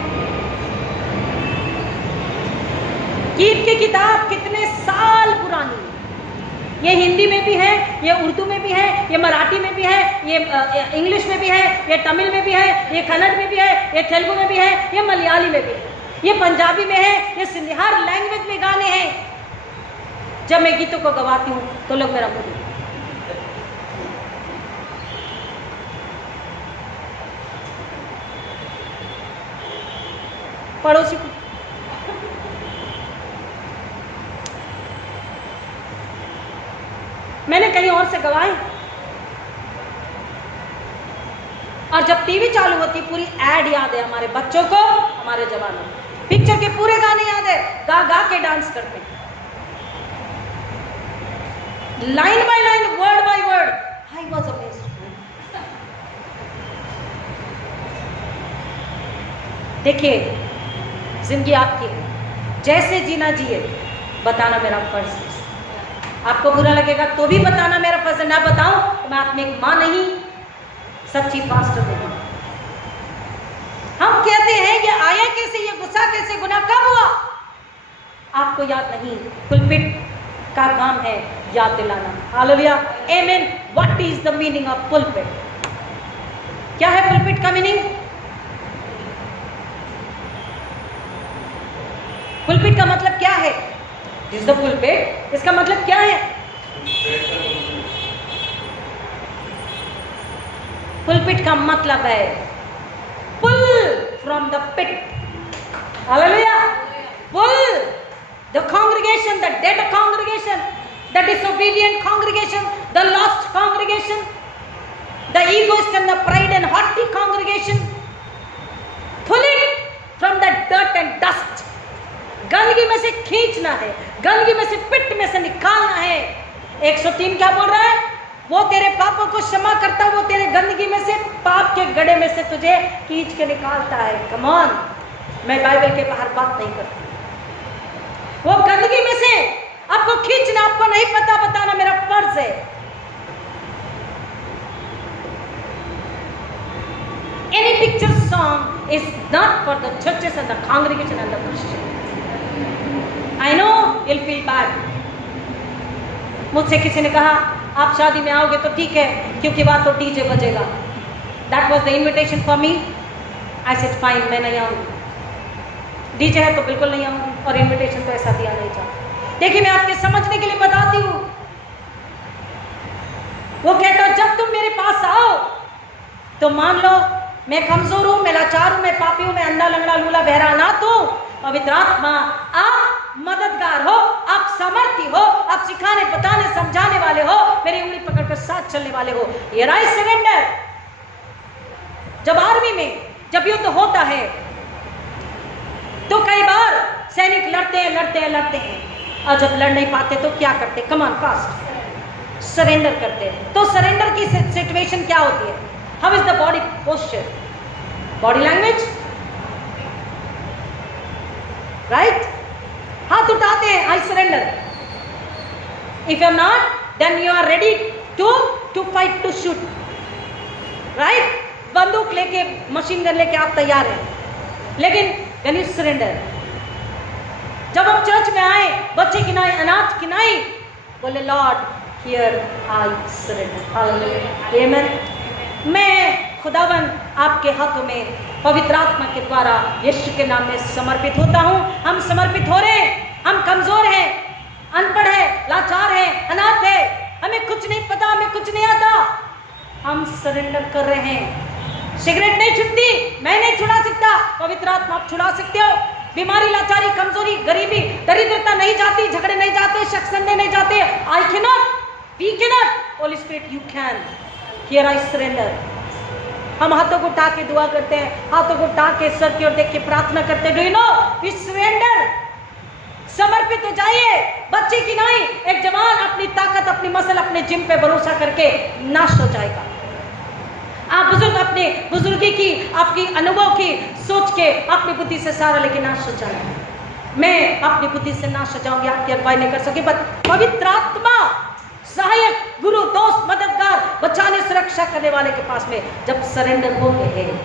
गीत की किताब कितने साल पुरानी, ये हिंदी में भी है, ये उर्दू में भी है, ये मराठी में भी है, ये इंग्लिश में भी है, ये तमिल में भी है, ये कन्नड़ में भी है, ये तेलुगु में भी है, ये मलयाली में भी है, ये पंजाबी में है, ये सिंधी, हर लैंग्वेज में गाने हैं। जब मैं गीतों को गवाती हूँ तो लोग मेरा मुंह पड़ोसी को मैंने कहीं और से गवाए। और जब टीवी चालू होती पूरी एड याद है हमारे बच्चों को, हमारे जवानों को, पिक्चर के पूरे गाने याद है, गा गा के डांस करते हैं, line by line, word by word. I was amazed. देखिए जिंदगी आपकी है, जैसे जीना जिए, बताना मेरा फर्ज है। आपको बुरा लगेगा तो भी बताना मेरा फर्ज है, ना बताऊं तो मैं आप में एक मां नहीं, सच्ची पास्टर नहीं। हम कहते हैं ये आया कैसे, ये गुस्सा कैसे, गुनाह कब हुआ, आपको याद नहीं। पुलपिट का काम है याद दिलाना। हालेलुया, आमीन। What is the meaning of pulpit? क्या है पुलपिट का मीनिंग? पुलपिट का मतलब क्या है? Is the pulpit. इसका मतलब क्या है? पुलपिट का मतलब है pull from the pit. Hallelujah. Pull the congregation, the dead congregation, the disobedient congregation, the lost congregation, the egoist and the pride and haughty congregation. Pull it from the dirt and dust. गंदगी में से खींचना है, गंदगी में से, पिट में से निकालना है। 103 क्या बोल रहा है? वो तेरे पापों को क्षमा करता, वो तेरे गंदगी में से, पाप के गड्ढे में से तुझे खींच के निकालता है। कम ऑन, मैं बाइबल के बाहर बात नहीं करती। वो गंदगी में से आपको खींचना, आपको नहीं पता बताना मेरा फर्ज है। Any picture song is not for the churches and the congregation and the Christian. I know you'll feel bad. मुझसे किसी ने कहा आप शादी में आओगे तो ठीक है, क्योंकि वहां तो डीजे बजेगा। That was the invitation for me. I said fine, मैं नहीं आऊंगी। डीजे है तो बिल्कुल नहीं आऊंगी, और इनविटेशन तो ऐसा दिया नहीं जाता। देखिए मैं आपके समझने के लिए बताती हूँ। वो कहता जब तुम मेरे पास आओ तो मान लो मैं कमजोर हूं, मैं लाचार हूं, मैं पापी हूं, मैं अंधा लंगड़ा लूला बहरा अनाथ हूं। पवित्र आत्मा आप मददगार हो, आप समर्थी हो, आप सिखाने बताने समझाने वाले हो, मेरी उंगली पकड़कर साथ चलने वाले हो। ये आई सरेंडर। जब आर्मी में जब युद्ध होता है तो कई बार सैनिक लड़ते हैं, और जब लड़ नहीं पाते तो क्या करते? कम ऑन फास्ट, सरेंडर करते हैं। तो सरेंडर की सिचुएशन क्या होती है? How is the body posture, body language, right? हाथ उठाते हैं, I surrender. If you are not, then you are ready to fight, to shoot, right? बंदूक लेके, मशीन गन लेके आप तैयार हैं, लेकिन When you surrender, जब हम चर्च में आए, बच्चे गिनाए, अनाथ गिनाए, बोले Lord here I surrender. Hallelujah, amen. मैं खुदावन आपके हाथों में पवित्र आत्मा के द्वारा यीशु के नाम में समर्पित होता हूँ। हम समर्पित हो रहे हैं। हम कमजोर हैं, अनपढ़ है, लाचार है, अनाथ है, हमें कुछ नहीं पता, हमें कुछ नहीं आता। हम सरेंडर कर रहे हैं। सिगरेट नहीं छुड़ती, मैं नहीं छुड़ा सकता, पवित्र आत्मा आप छुड़ा सकते हो। बीमारी, लाचारी, कमजोरी, गरीबी, दरिद्रता नहीं जाती, झगड़े नहीं जाते, शक संदेह नहीं जाते। I can not, we can not, holy spirit you can. Here I surrender. हम हाथों को उठा के दुआ करते हैं, हाथों को उठा के सर की ओर देख के प्रार्थना करते हैं। Do you know, we surrender. समर्पित हो जाइए। बच्चे की नहीं, एक जवान अपनी ताकत, अपनी मसल, अपने जिम पे भरोसा करके नाश हो जाएगा। आप बुजुर्ग अपने बुजुर्गी की, आपकी अनुभव की सोच के अपनी बुद्धि से सारा लेके नाश हो जाएगा। मैं अपनी बुद्धि से नाश हो जाऊंगी, आपकी अगुवाई नहीं कर सके। पवित्र आत्मा सहायक, गुरु, दोस्त, मददगार, बचाने, सुरक्षा करने वाले के पास में जब सरेंडर हो गए हैं,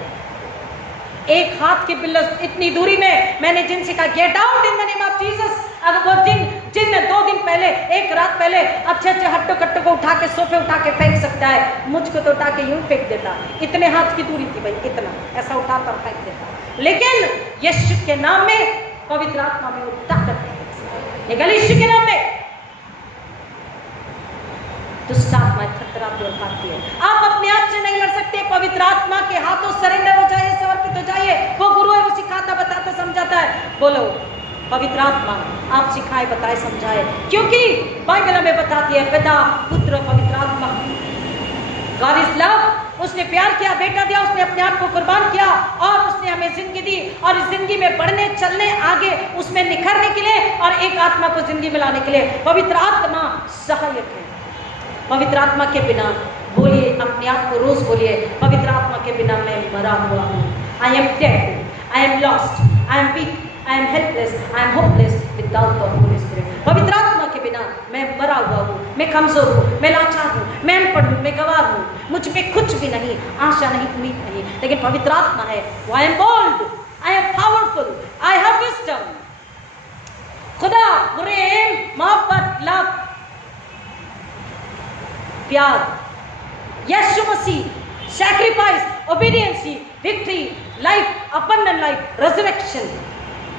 एक हाथ की बिल्लत इतनी दूरी में मैंने जिनसे कहा get out in the name of Jesus. अगर वो जिन 2 दिन पहले, एक रात पहले अच्छे हट्टो कट्टो को उठा के सोफे उठा के फेंक सकता है, मुझको तो उठा के यूं फेंक देता। इतने हाथ की दूरी थी भाई, इतना ऐसा उठा कर फेंक देता। लेकिन यीशु के नाम में, पवित्र आत्मा में वो ताकत है। निकल यीशु के नाम में दुष्ट आत्मा खतराती और भागती है। आप अपने आप से नहीं लड़ सकते। पवित्र आत्मा के हाथों सरेंडर हो जाइए, समर्पित हो जाइए। वो गुरु है, वो सिखाता, बताता, समझाता है। बोलो पवित्र आत्मा आप सिखाए, बताए, समझाए, क्योंकि बाइबल हमें बताती है पिता, पुत्र, पवित्र आत्मा। God is love. उसने प्यार किया, बेटा दिया, उसने अपने आप को कुर्बान किया और उसने हमें जिंदगी दी। और इस जिंदगी में बढ़ने, चलने, आगे उसमें निखरने के लिए और एक आत्मा को जिंदगी में लाने के लिए पवित्र आत्मा सहायक है। पवित्र आत्मा के बिना बोलिए, अपने आप को रोज बोलिए, पवित्र आत्मा के बिना मैं मरा हुआ हूँ। I am dead, I am lost, I am weak, I am helpless, I am hopeless without the Holy spirit. पवित्र आत्मा के बिना मैं मरा हुआ हूँ, मैं कमजोर हूँ, मैं लाचार हूँ, मैं अनपढ़ हूँ, मैं गवार हूँ, मुझ में कुछ भी नहीं, आशा नहीं, उम्मीद नहीं। लेकिन पवित्र आत्मा है, I am bold, I am powerful, I have wisdom. खुदा, प्रेम, मोहब्बत, लव, प्यार, Yeshu Masih, sacrifice, obedience, victory, life, abundant life, resurrection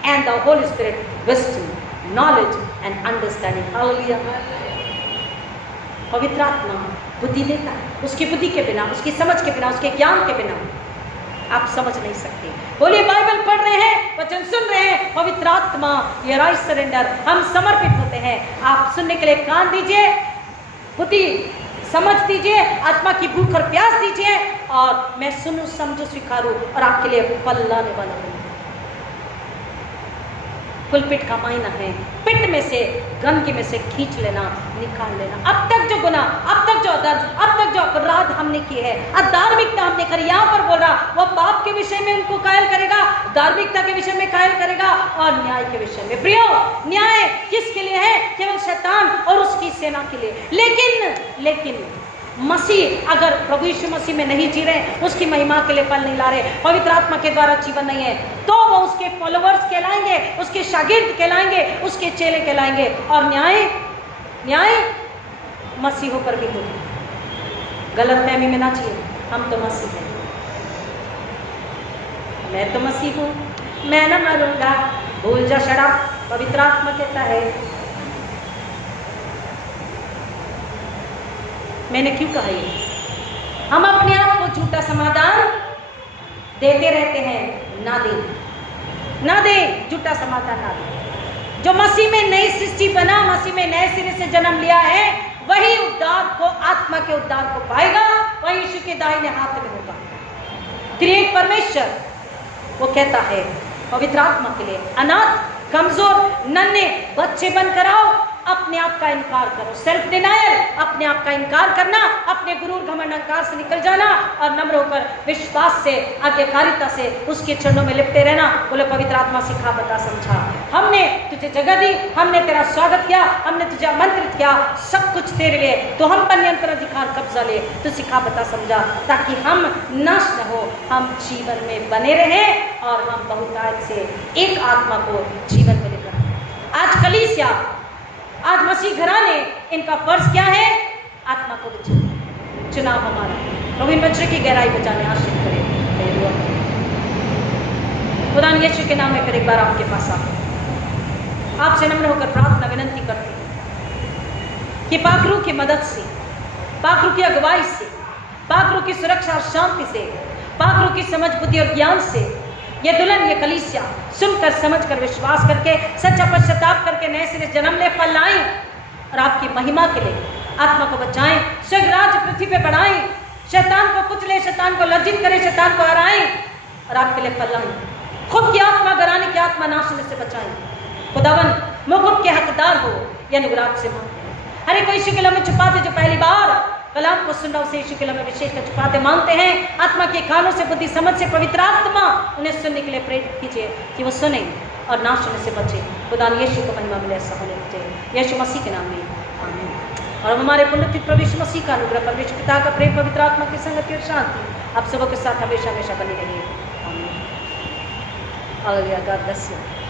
and the Holy Spirit, wisdom, knowledge, and understanding. Hallelujah. पवित्र आत्मा बुद्धि देता है, उसकी बुद्धि के बिना, उसकी समझ के बिना, उसके ज्ञान के बिना आप समझ नहीं सकते। बोलिए, बाइबल पढ़ रहे हैं, वचन सुन रहे हैं, पवित्र आत्मा, ये राइट सरेंडर, हम समर्पित होते हैं। आप सुनने के लिए कान दीजिए, बुद्धि समझ दीजिए, आत्मा की भूख और प्यास दीजिए, और मैं सुनूं, समझूं, स्वीकारूं और आपके लिए फल लाने वाला हूं। पुलपिट का मायना है पिट में से, गंदगी में से खींच लेना, निकाल लेना। अब तक जो गुनाह, अब तक जो अदर्श, अब तक जो अपराध हमने किए हैं, अधार्मिकता हमने करी, यहाँ पर बोल रहा वो पाप के विषय में उनको कायल करेगा, धार्मिकता के विषय में कायल करेगा, और न्याय के विषय में। प्रियो, न्याय किसके लिए है? केवल शैतान और उसकी सेना के लिए। लेकिन मसीह अगर प्रभु यीशु मसीह में नहीं जी रहे, उसकी महिमा के लिए फल नहीं ला रहे, पवित्र आत्मा के द्वारा जीवन नहीं है, तो वो उसके फॉलोवर्स कहलाएंगे, उसके शागिर्द कहलाएंगे, उसके चेले कहलाएंगे। और न्याय मसीहों पर भी होगी। गलतफहमी में ना चाहिए, हम तो मसीह हैं, मैं तो मसीह हूँ, मैं ना मरूंगा, भूल जा, शड़ा। पवित्र आत्मा कहता है, मैंने क्यों कहा ये? हम अपने आप को झूठा समाधान देते रहते हैं। ना दे झूठा समाधान, ना दे। जो मसीह में नई सृष्टि बना, मसीह में नए सिरे से जन्म लिया है, वही उद्धार को, आत्मा के उद्धार को पाएगा, वही यीशु के दाहिने हाथ में होगा। त्रिएक परमेश्वर वो कहता है पवित्र आत्मा के लिए, अनाथ, कमजोर, नन्हे बच्चे बनकर आओ, अपने आप का इनकार करो। सेल्फ डिनायल, अपने आप का इनकार करना, अपने गुरूर घमंड अहंकार से निकल जाना, और नम्र होकर विश्वास से, आज्ञाकारिता से उसके चरणों में लिपटे रहना। बोले, पवित्र आत्मा सिखा, बता, समझा। हमने तुझे जगह दी, हमने तेरा स्वागत किया, हमने तुझे आमंत्रित किया, सब कुछ तेरे लिए, तो हम पर नियंत्रण, अधिकार, कब्जा ले। तो सिखा, बता, समझा, ताकि हम नाश न हो, हम जीवन में बने रहें, और हम बहुतायत से एक आत्मा को जीवन में लेकर। आज कलीसिया, आज मसीह घराने, इनका फर्ज क्या है? आत्मा को बचाना। चुनाव हमारा। प्रभु इन बच्चों की गहराई बचाने आशीष करें। खुदा यीशु के नाम में फिर एक बार आपके पास आपसे नम्र होकर प्रार्थना विनंती करती हूँ कि पाक रूह की मदद से, पाक रूह की अगुवाई से, पाक रूह की सुरक्षा और शांति से, पाक रूह की समझ, बुद्धि और ज्ञान से ये दुल्हन, ये कलीसिया सुनकर, समझकर, विश्वास करके, सच्चा पश्चाताप करके नए सिरे जन्म ले, फल लाएं, और आपकी महिमा के लिए आत्मा को बचाएं, स्वर्ग राज्य पृथ्वी पे बढ़ाएं, शैतान को कुचले, शैतान को लज्जित करें, शैतान को हराएं, और आपके लिए फल लाएं। खुद की आत्मा, घराने की आत्मा नाश होने से बचाएं। खुदावन, मुकुट के हकदार हो, ये अनुग्रह से मांगते हैं। हर एक को यीशु के नाम में छुपाते, जो पहली बार कलाम को सुन रहा उसे यीशु के नाम में विशेष कर छुपाते मांगते हैं। आत्मा के कानों से, बुद्धि समझ से पवित्र आत्मा उन्हें सुनने के लिए प्रेरित कीजिए, कि वो सुने और नाश होने से बचे। खुदा यीशु को महिमा मिले, ऐसा होने दीजिए, यीशु मसीह के नाम में, आमीन। और हमारे पुण्यतित प्रभु यीशु मसीह का अनुग्रह, परमेश्वर पिता का प्रेम, पवित्र आत्मा की संगति और शांति आप सबों के साथ हमेशा हमेशा बनी रही। आमीन। हालेलुया। God bless you.